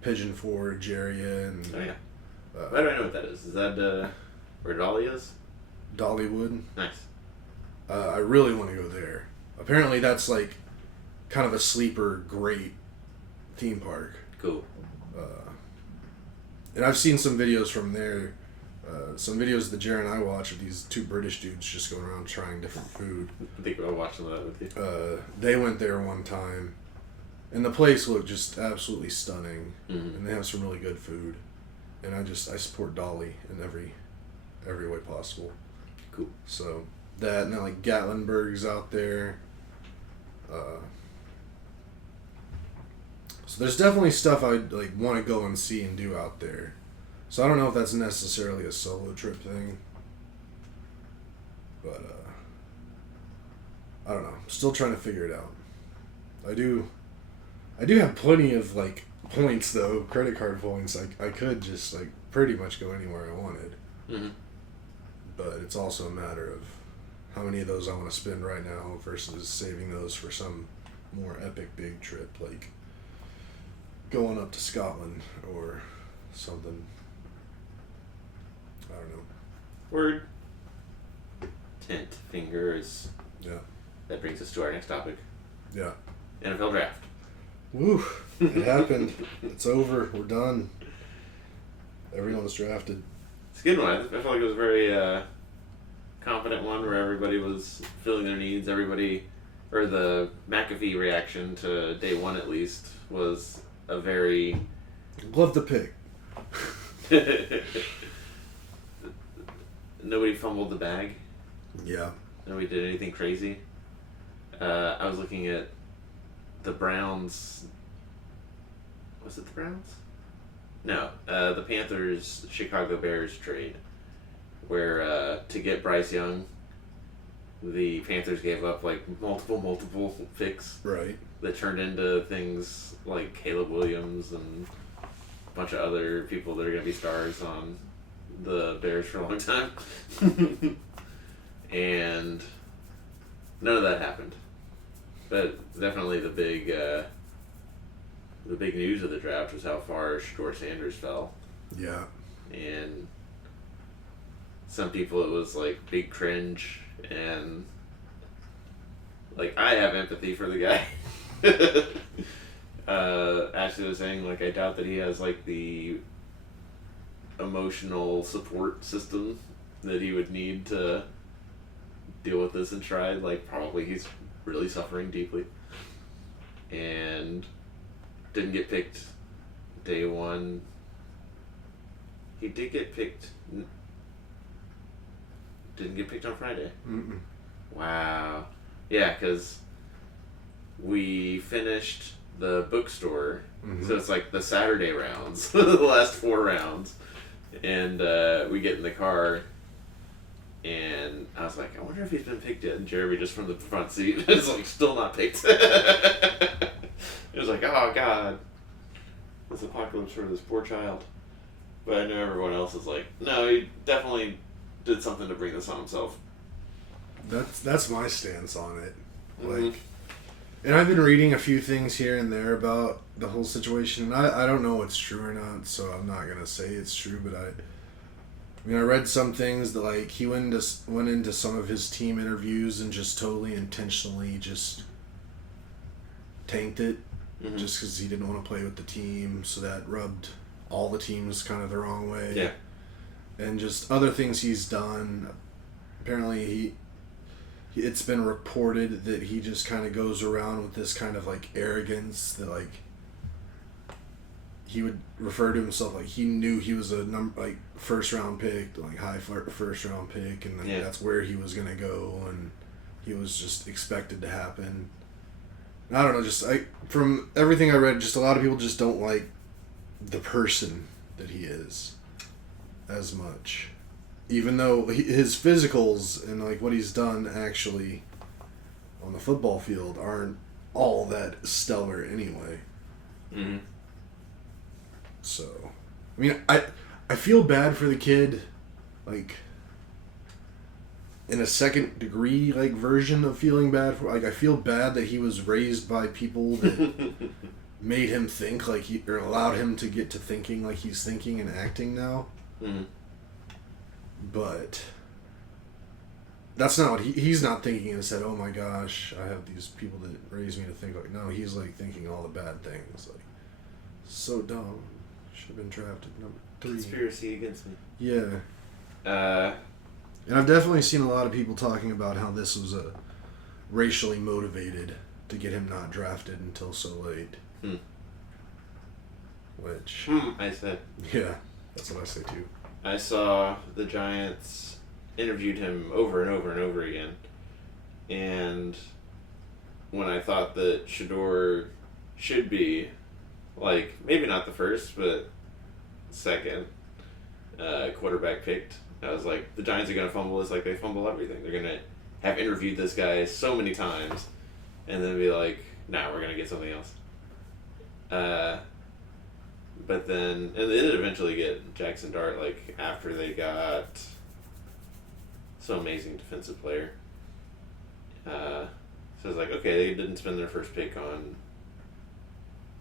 Pigeon Forge area and. Oh yeah. I don't know what that is. Is that where Dolly is? Dollywood. Nice. I really want to go there. Apparently that's like kind of a sleeper great theme park. Cool. And I've seen some videos from there. Some videos that Jared and I watch of these two British dudes just going around trying different food. I think I'll watch some of that with you. They went there one time, and the place looked just absolutely stunning. Mm-hmm. And they have some really good food. And I support Dolly in every way possible. Cool. So that, and then like Gatlinburg's out there. So there's definitely stuff I like want to go and see and do out there. So I don't know if that's necessarily a solo trip thing. But I don't know. Still trying to figure it out. I do have plenty of like points though, credit card points. I could just like pretty much go anywhere I wanted. Mm-hmm. But it's also a matter of how many of those I want to spend right now versus saving those for some more epic big trip, like going up to Scotland or something. I don't know. Word. Tent fingers. Yeah. That brings us to our next topic. Yeah. NFL draft. Woo! It happened. It's over. We're done. Everyone's drafted. It's a good one. I felt like it was a very confident one where everybody was filling their needs. Everybody, or the McAfee reaction to day one at least, was a very... Love the pick. Nobody fumbled the bag. Yeah. Nobody did anything crazy. I was looking at the Browns. Was it the Browns? No, the Panthers Chicago Bears trade, where to get Bryce Young, the Panthers gave up like multiple picks. Right. that turned into things like Caleb Williams and a bunch of other people that are going to be stars on the Bears for a long time. And none of that happened. But definitely the big news of the draft was how far Shedeur Sanders fell. Yeah. And some people it was like big cringe, and like I have empathy for the guy. Ashley was saying like I doubt that he has like the emotional support system that he would need to deal with this in stride. Like probably he's really suffering deeply, and didn't get picked day one. He did get picked. Didn't get picked on Friday. Mm-mm. Wow. Yeah, because we finished the bookstore, so it's like the Saturday rounds, the last 4 rounds, and we get in the car, and I was like, I wonder if he's been picked yet. And Jeremy, just from the front seat, is like, still not picked. It was like, oh god, this apocalypse for this poor child. But I know everyone else is like, no, he definitely did something to bring this on himself. That's my stance on it. Mm-hmm. Like, and I've been reading a few things here and there about the whole situation, and I don't know what's true or not, so I'm not gonna say it's true. But I mean, I read some things that like he went into some of his team interviews and just totally intentionally just tanked it, just because he didn't want to play with the team, so that rubbed all the teams kind of the wrong way. Yeah. And just other things he's done. Apparently it's been reported that he just kind of goes around with this kind of like arrogance that like he would refer to himself like he knew he was a first round pick, like high first round pick, and that's where he was gonna go, and he was just expected to happen. And I don't know, just from everything I read, just a lot of people just don't like the person that he is as much, even though his physicals and like what he's done actually on the football field aren't all that stellar anyway. Mm-hmm. So, I mean, I feel bad for the kid, like in a second degree like version of feeling bad for, like I feel bad that he was raised by people that made him think like or allowed him to get to thinking like he's thinking and acting now. Mm-hmm. But that's not what he's not thinking and said, oh my gosh, I have these people that raised me to think like, no, he's like thinking all the bad things, like so dumb, should have been drafted number 3. Conspiracy against me. Yeah. And I've definitely seen a lot of people talking about how this was racially motivated to get him not drafted until so late. Which I said. Yeah, that's what I say too. I saw the Giants interviewed him over and over and over again, and when I thought that Shedeur should be, like, maybe not the first, but second quarterback picked, I was like, the Giants are going to fumble this like they fumble everything. They're going to have interviewed this guy so many times, and then be like, nah, we're going to get something else. But then, and they did eventually get Jackson Dart, like, after they got some amazing defensive player. So it's like, okay, they didn't spend their first pick on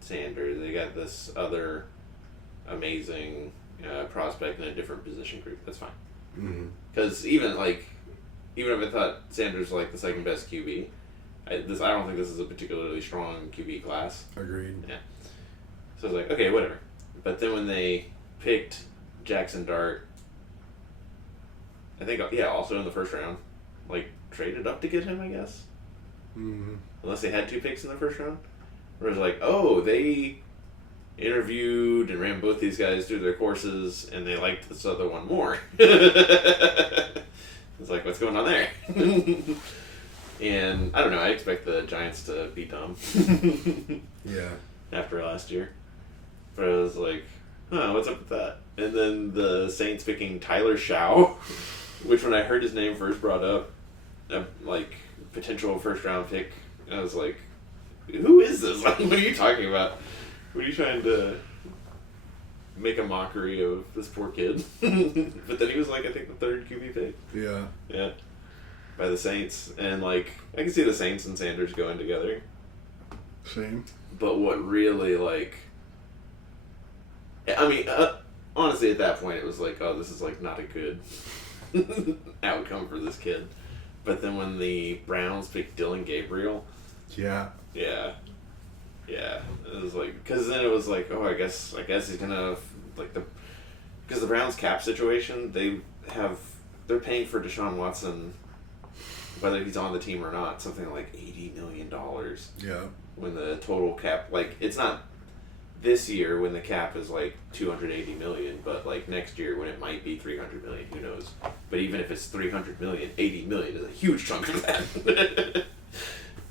Sanders. They got this other amazing prospect in a different position group. That's fine. Because even if I thought Sanders was like the second best QB, I don't think this is a particularly strong QB class. Agreed. Yeah. So I was like, okay, whatever. But then when they picked Jackson Dart, I think, also in the first round, like, traded up to get him, I guess. Unless they had 2 picks in the first round. Where it was like, oh, they interviewed and ran both these guys through their courses, and they liked this other one more. It's like, what's going on there? And, I don't know, I expect the Giants to be dumb. Yeah. After last year. But I was like, what's up with that? And then the Saints picking Tyler Shaw, which when I heard his name first brought up, like, potential first round pick, I was like, who is this? Like, what are you talking about? What are you trying to make a mockery of this poor kid? But then he was like, I think the third QB pick. Yeah. Yeah. By the Saints. And like, I can see the Saints and Sanders going together. Same. But what really, like, I mean, honestly, at that point, it was like, oh, this is like not a good outcome for this kid. But then when the Browns picked Dylan Gabriel, Yeah. yeah, it was like, because then it was like, oh, I guess he's gonna like because the Browns cap situation, they're paying for Deshaun Watson, whether he's on the team or not, something like $80 million. Yeah. When the total cap, like, it's not this year when the cap is like 280 million, but like next year when it might be 300 million, who knows? But even if it's 300 million, 80 million is a huge chunk of that.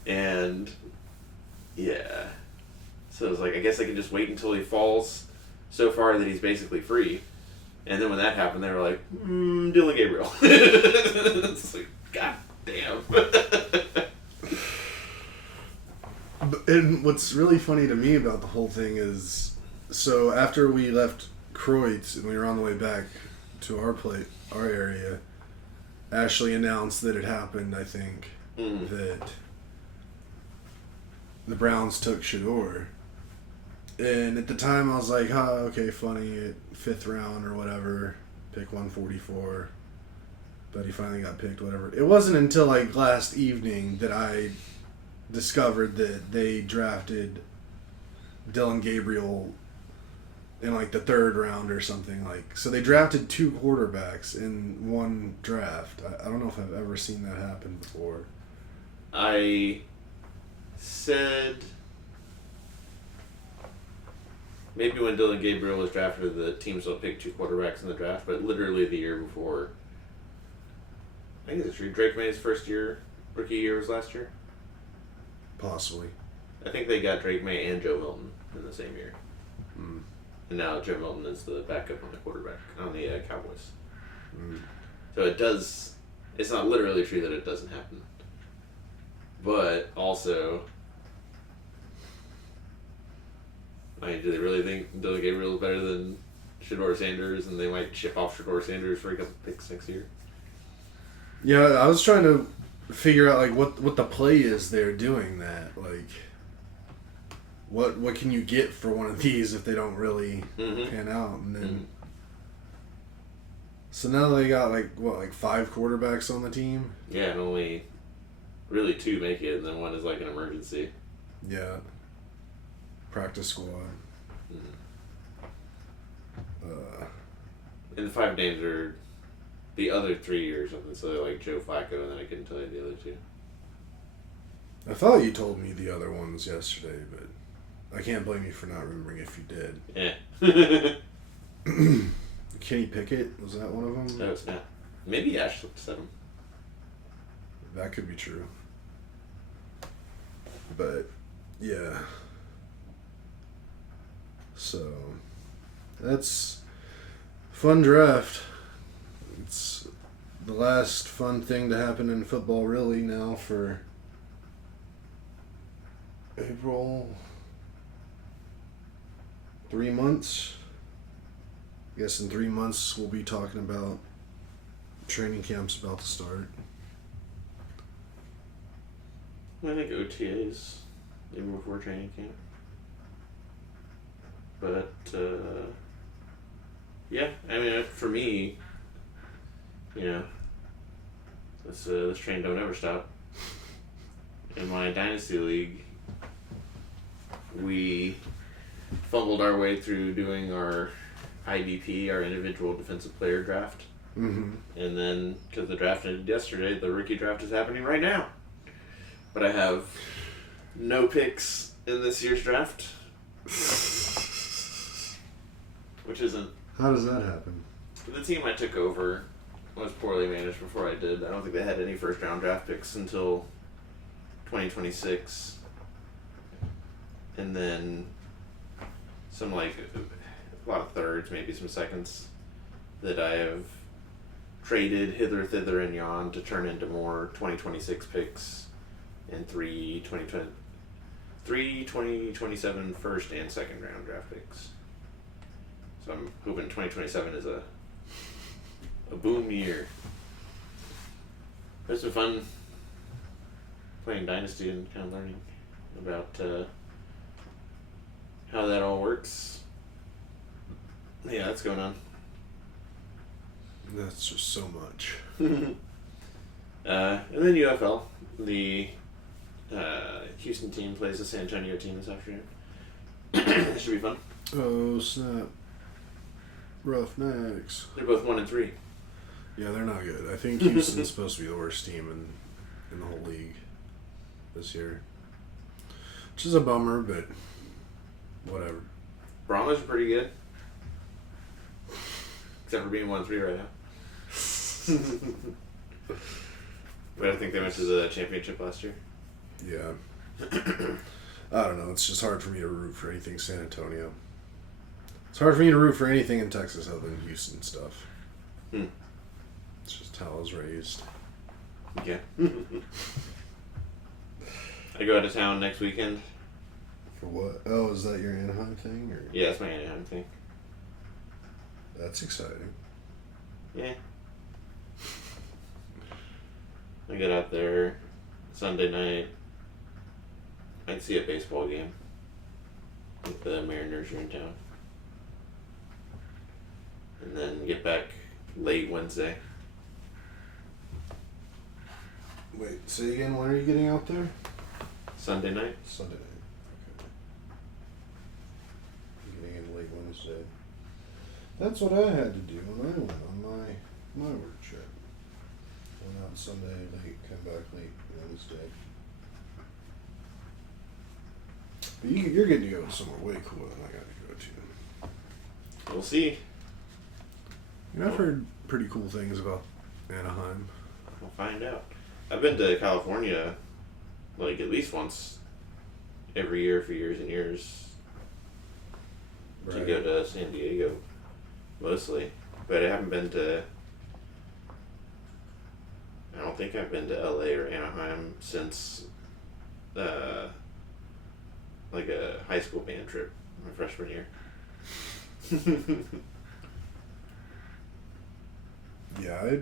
And yeah, so it was like, I guess I can just wait until he falls so far that he's basically free. And then when that happened, they were like, Dylan Gabriel. It's like, god damn. And what's really funny to me about the whole thing is, so after we left Croyd's and we were on the way back to our area, Ashley announced that it happened, I think, that the Browns took Shador. And at the time I was like, okay, funny, at 5th round or whatever, pick 144. But he finally got picked, whatever. It wasn't until like last evening that I discovered that they drafted Dylan Gabriel in like the 3rd round or something. Like, so they drafted 2 quarterbacks in one draft. I don't know if I've ever seen that happen before. I said maybe when Dylan Gabriel was drafted, the teams will pick 2 quarterbacks in the draft, but literally the year before, I think it's true, Drake May's rookie year was last year. Possibly. I think they got Drake May and Joe Milton in the same year. Mm. And now Joe Milton is the backup on the quarterback, on the Cowboys. Mm. So it's not literally true that it doesn't happen. But also, I mean, do they really think Dylan Gabriel is better than Shador Sanders and they might ship off Shador Sanders for a couple picks next year? Yeah, I was trying to figure out like what the play is they're doing that. Like, what can you get for one of these if they don't really pan out? And then so now they got like 5 quarterbacks on the team. Yeah, and only really 2 make it, and then one is like an emergency. Yeah. Practice squad. And the 5 names are the other 3 or something, so they're like Joe Flacco, and then I couldn't tell you the other 2. I thought you told me the other ones yesterday, but I can't blame you for not remembering if you did. Yeah. Kenny Pickett, was that one of them? No, it's not. Maybe Ash said him. That could be true. But, yeah. So, that's fun draft. It's the last fun thing to happen in football really now for April. 3 months. I guess in 3 months we'll be talking about training camps about to start. I think OTAs even before training camp. But yeah, I mean, for me, you know, this train don't ever stop. In my dynasty league, we fumbled our way through doing our IDP, our individual defensive player draft. Mm-hmm. And then, because the draft ended yesterday, the rookie draft is happening right now. But I have no picks in this year's draft. Which isn't... How does that happen? The team I took over was poorly managed before I did. I don't think they had any first round draft picks until 2026. And then some a lot of thirds, maybe some seconds that I have traded hither, thither, and yon to turn into more 2026 picks and 3 2020. 3 2027 first and second round draft picks. So I'm hoping 2027 is a boom year. It's been fun playing Dynasty and kind of learning about how that all works. Yeah, that's going on. That's just so much. And then UFL, the Houston team plays the San Antonio team this afternoon. It should be fun. Oh, snap. Roughnecks. They're both 1-3. Yeah, they're not good. I think Houston's supposed to be the worst team in the whole league this year. Which is a bummer, but whatever. Broncos are pretty good. Except for being 1-3 right now. But I think they went to the championship last year. Yeah. I don't know. It's just hard for me to root for anything San Antonio. It's hard for me to root for anything in Texas other than Houston stuff. It's just how I was raised. Yeah. I go out of town next weekend. For what? Oh, is that your Anaheim thing? Or? Yeah, that's my Anaheim thing. That's exciting. Yeah. I get out there Sunday night. I'd see a baseball game. If the Mariners are in town. And then get back late Wednesday. Wait, say again, when are you getting out there? Sunday night. Sunday night. Okay. Getting in late Wednesday. That's what I had to do when I went on my work trip. Went out Sunday late, come back late Wednesday. But you're getting to go somewhere way cooler than I got to go to. We'll see. You know, I've heard pretty cool things about Anaheim. We'll find out. I've been to California like at least once every year for years and years. Right. To go to San Diego mostly. But I haven't been to I don't think I've been to LA or Anaheim since like a high school band trip my freshman year. Yeah,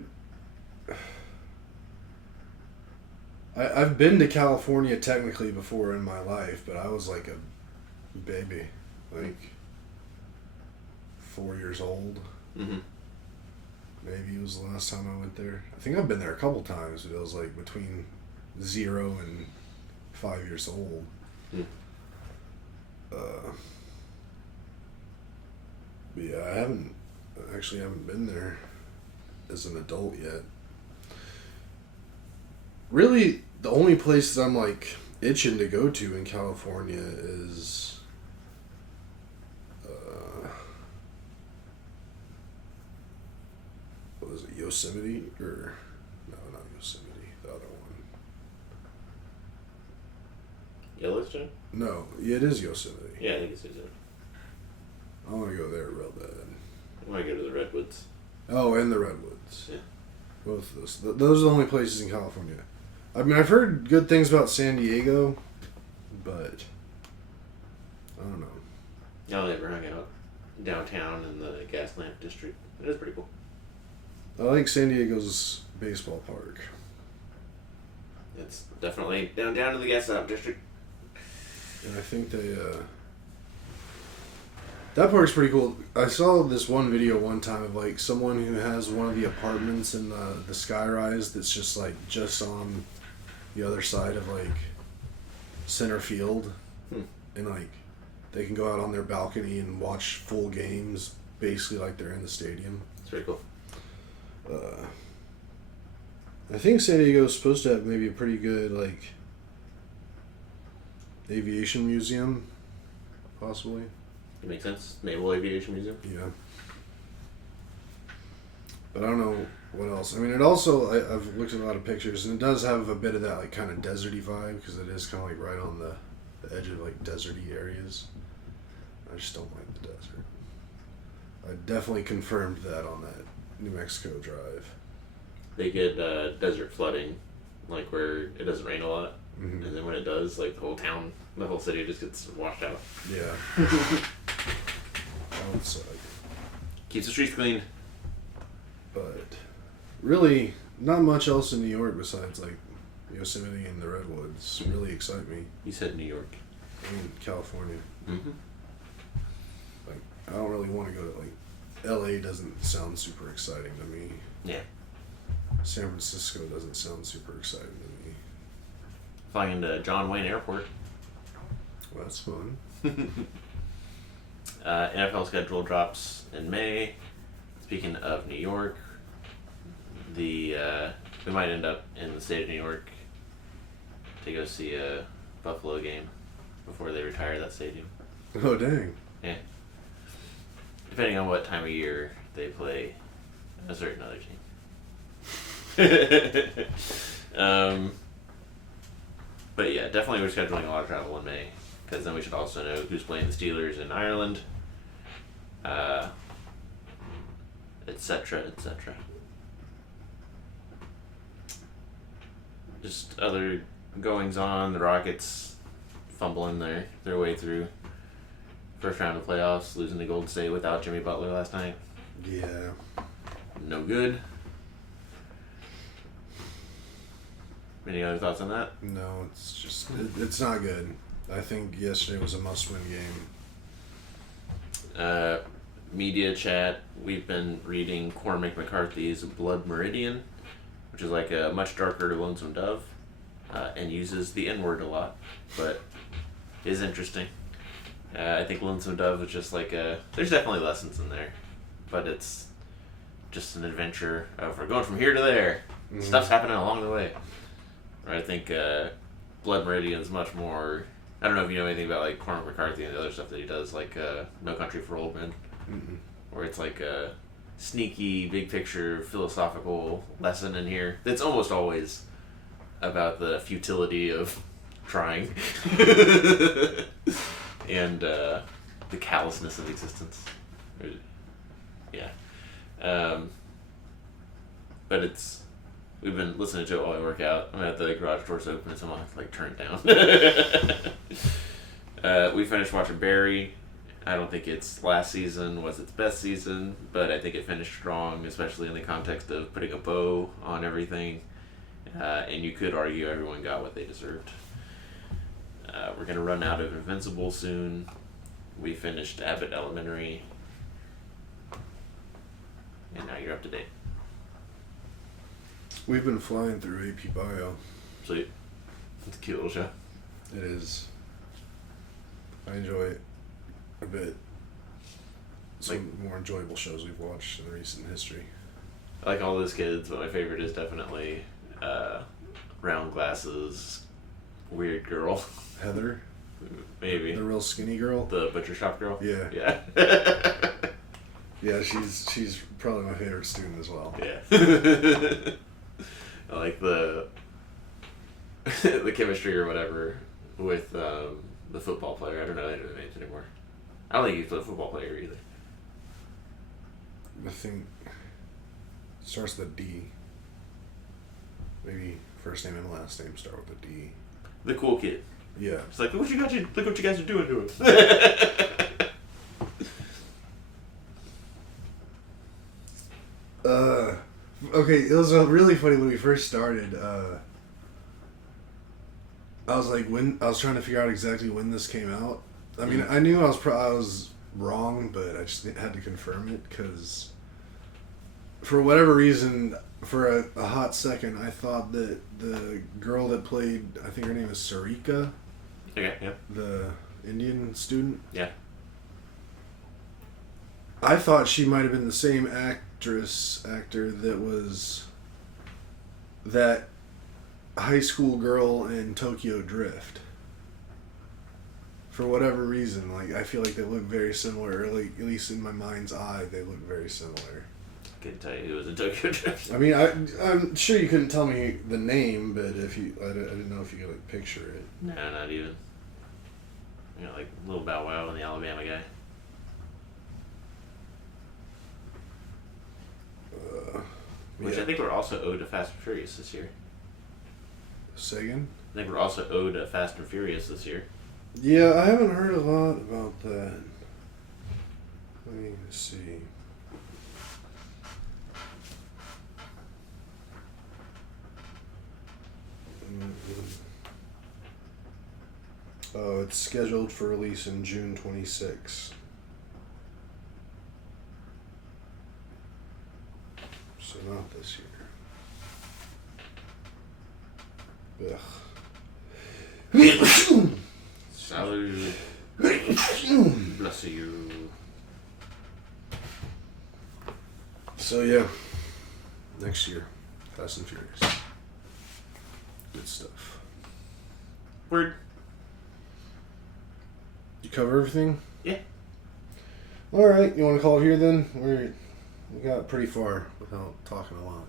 I've been to California technically before in my life, but I was like a baby, like 4 years old. Mm-hmm. Maybe it was the last time I went there. I think I've been there a couple times, but it was like between 0 and 5 years old. Mm. But yeah, I haven't been there as an adult yet. Really, the only place that I'm like itching to go to in California is what was it, Yosemite? Or no, not Yosemite, the other one. Yellowstone? No, yeah, it is Yosemite. Yeah, I think it's Yosemite. I want to go there real bad. I want to go to the Redwoods. Oh, and the Redwoods. Yeah. Both of those. Those are the only places in California. I mean, I've heard good things about San Diego, but I don't know. I'll never hung out downtown in the Gaslamp district. It is pretty cool. I like San Diego's baseball park. It's definitely down in the Gaslamp district. And I think they, that park's pretty cool. I saw this one video one time of like someone who has one of the apartments in the skyrise that's just like just on the other side of like center field. And like they can go out on their balcony and watch full games basically like they're in the stadium. It's pretty cool. I think San Diego's supposed to have maybe a pretty good like aviation museum, possibly. It makes sense. Naval Aviation Museum. Yeah. But I don't know what else. I mean, it also, I've looked at a lot of pictures, and it does have a bit of that like kind of deserty vibe, because it is kind of like right on the edge of like deserty areas. I just don't like the desert. I definitely confirmed that on that New Mexico drive. They get desert flooding, like where it doesn't rain a lot. Mhm. and then when it does, like the whole city just gets washed out. Yeah. That would suck. Keeps the streets clean. But really, not much else in New York besides like Yosemite and the Redwoods really excite me. You said New York. In California, Mm-hmm. like I don't really want to go to like L.A. Doesn't sound super exciting to me. Yeah. San Francisco doesn't sound super exciting to me. Flying into John Wayne Airport. Well, that's fun. NFL schedule drops in May. Speaking of New York, we might end up in the state of New York to go see a Buffalo game before they retire that stadium. Oh dang! Yeah. Depending on what time of year they play a certain other team. But yeah, definitely we're scheduling a lot of travel in May, because then we should also know who's playing the Steelers in Ireland, etc., etc. Just other goings on. The Rockets fumbling their way through first round of playoffs, losing to Golden State without Jimmy Butler last night. Yeah. No good. Any other thoughts on that? No, it's just it's not good. I think yesterday was a must-win game. Media chat. We've been reading Cormac McCarthy's Blood Meridian, which is like a much darker Lonesome Dove, and uses the N-word a lot, but is interesting. I think Lonesome Dove is just like there's definitely lessons in there, but it's just an adventure of we're going from here to there. Mhm. Stuff's happening along the way. Or I think Blood Meridian's much more. I don't know if you know anything about like Cormac McCarthy and the other stuff that he does, like No Country for Old Men, Mm-mm. where it's like a sneaky, big picture, philosophical lesson in here that's almost always about the futility of trying and the callousness of existence. Yeah. But we've been listening to it while I work out. I'm at the garage doors open, so I'm gonna have to like turn it down. We finished watching Barry. I don't think its last season was its best season, but I think it finished strong, especially in the context of putting a bow on everything. And you could argue everyone got what they deserved. We're gonna run out of Invincible soon. We finished Abbott Elementary, and now you're up to date. We've been flying through AP Bio. Sweet. It's a cute little show. It is. I enjoy it a bit. Some more enjoyable shows we've watched in recent history. I like all those kids, but my favorite is definitely round glasses, weird girl. Heather, Maybe. the real skinny girl. The butcher shop girl? Yeah. Yeah. Yeah, she's probably my favorite student as well. Yeah. I like the chemistry or whatever with the football player. I don't know their names anymore. I don't think he's a football player either. I think starts with a D. Maybe first name and last name start with a D. The cool kid. Yeah. It's like, look what you guys are doing to us. Okay, it was really funny when we first started. I was like, I was trying to figure out exactly when this came out. I mean, I knew I was wrong, but I just had to confirm it because, for whatever reason, for a hot second, I thought that the girl that played, I think her name is Sarika, Okay, yeah. the Indian student. Yeah. I thought she might have been the same actor that was that high school girl in Tokyo Drift. For whatever reason, like I feel like they look very similar, or like, at least in my mind's eye, they look very similar. Couldn't tell you who was in Tokyo Drift. I mean, I'm sure you couldn't tell me the name, but I didn't know if you could like picture it. No, not even. You know, like Little Bow Wow and the Alabama guy. Which Yeah. I think were also owed to Fast and Furious this year. Sagan? I think we're also owed a Fast and Furious this year. Yeah, I haven't heard a lot about that. Let me see. Oh, it's scheduled for release in June 26. So not this year. Ugh. Salud. Bless you. So yeah, next year, Fast and Furious. Good stuff. Word. You cover everything? Yeah. All right, you want to call it here then? We got pretty far without talking a lot.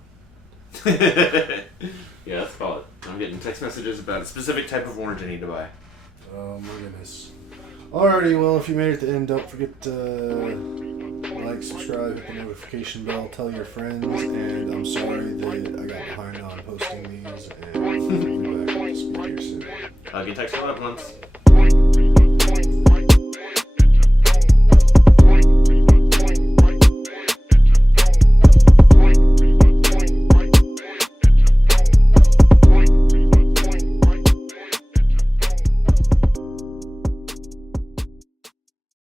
Yeah, let's call it. I'm getting text messages about a specific type of orange I need to buy. Oh my goodness. Alrighty, well, if you made it to the end, don't forget to like, subscribe, hit the notification bell, tell your friends, and I'm sorry that I got behind on posting these, and we'll be back to speak here soon. Hug and text your loved ones.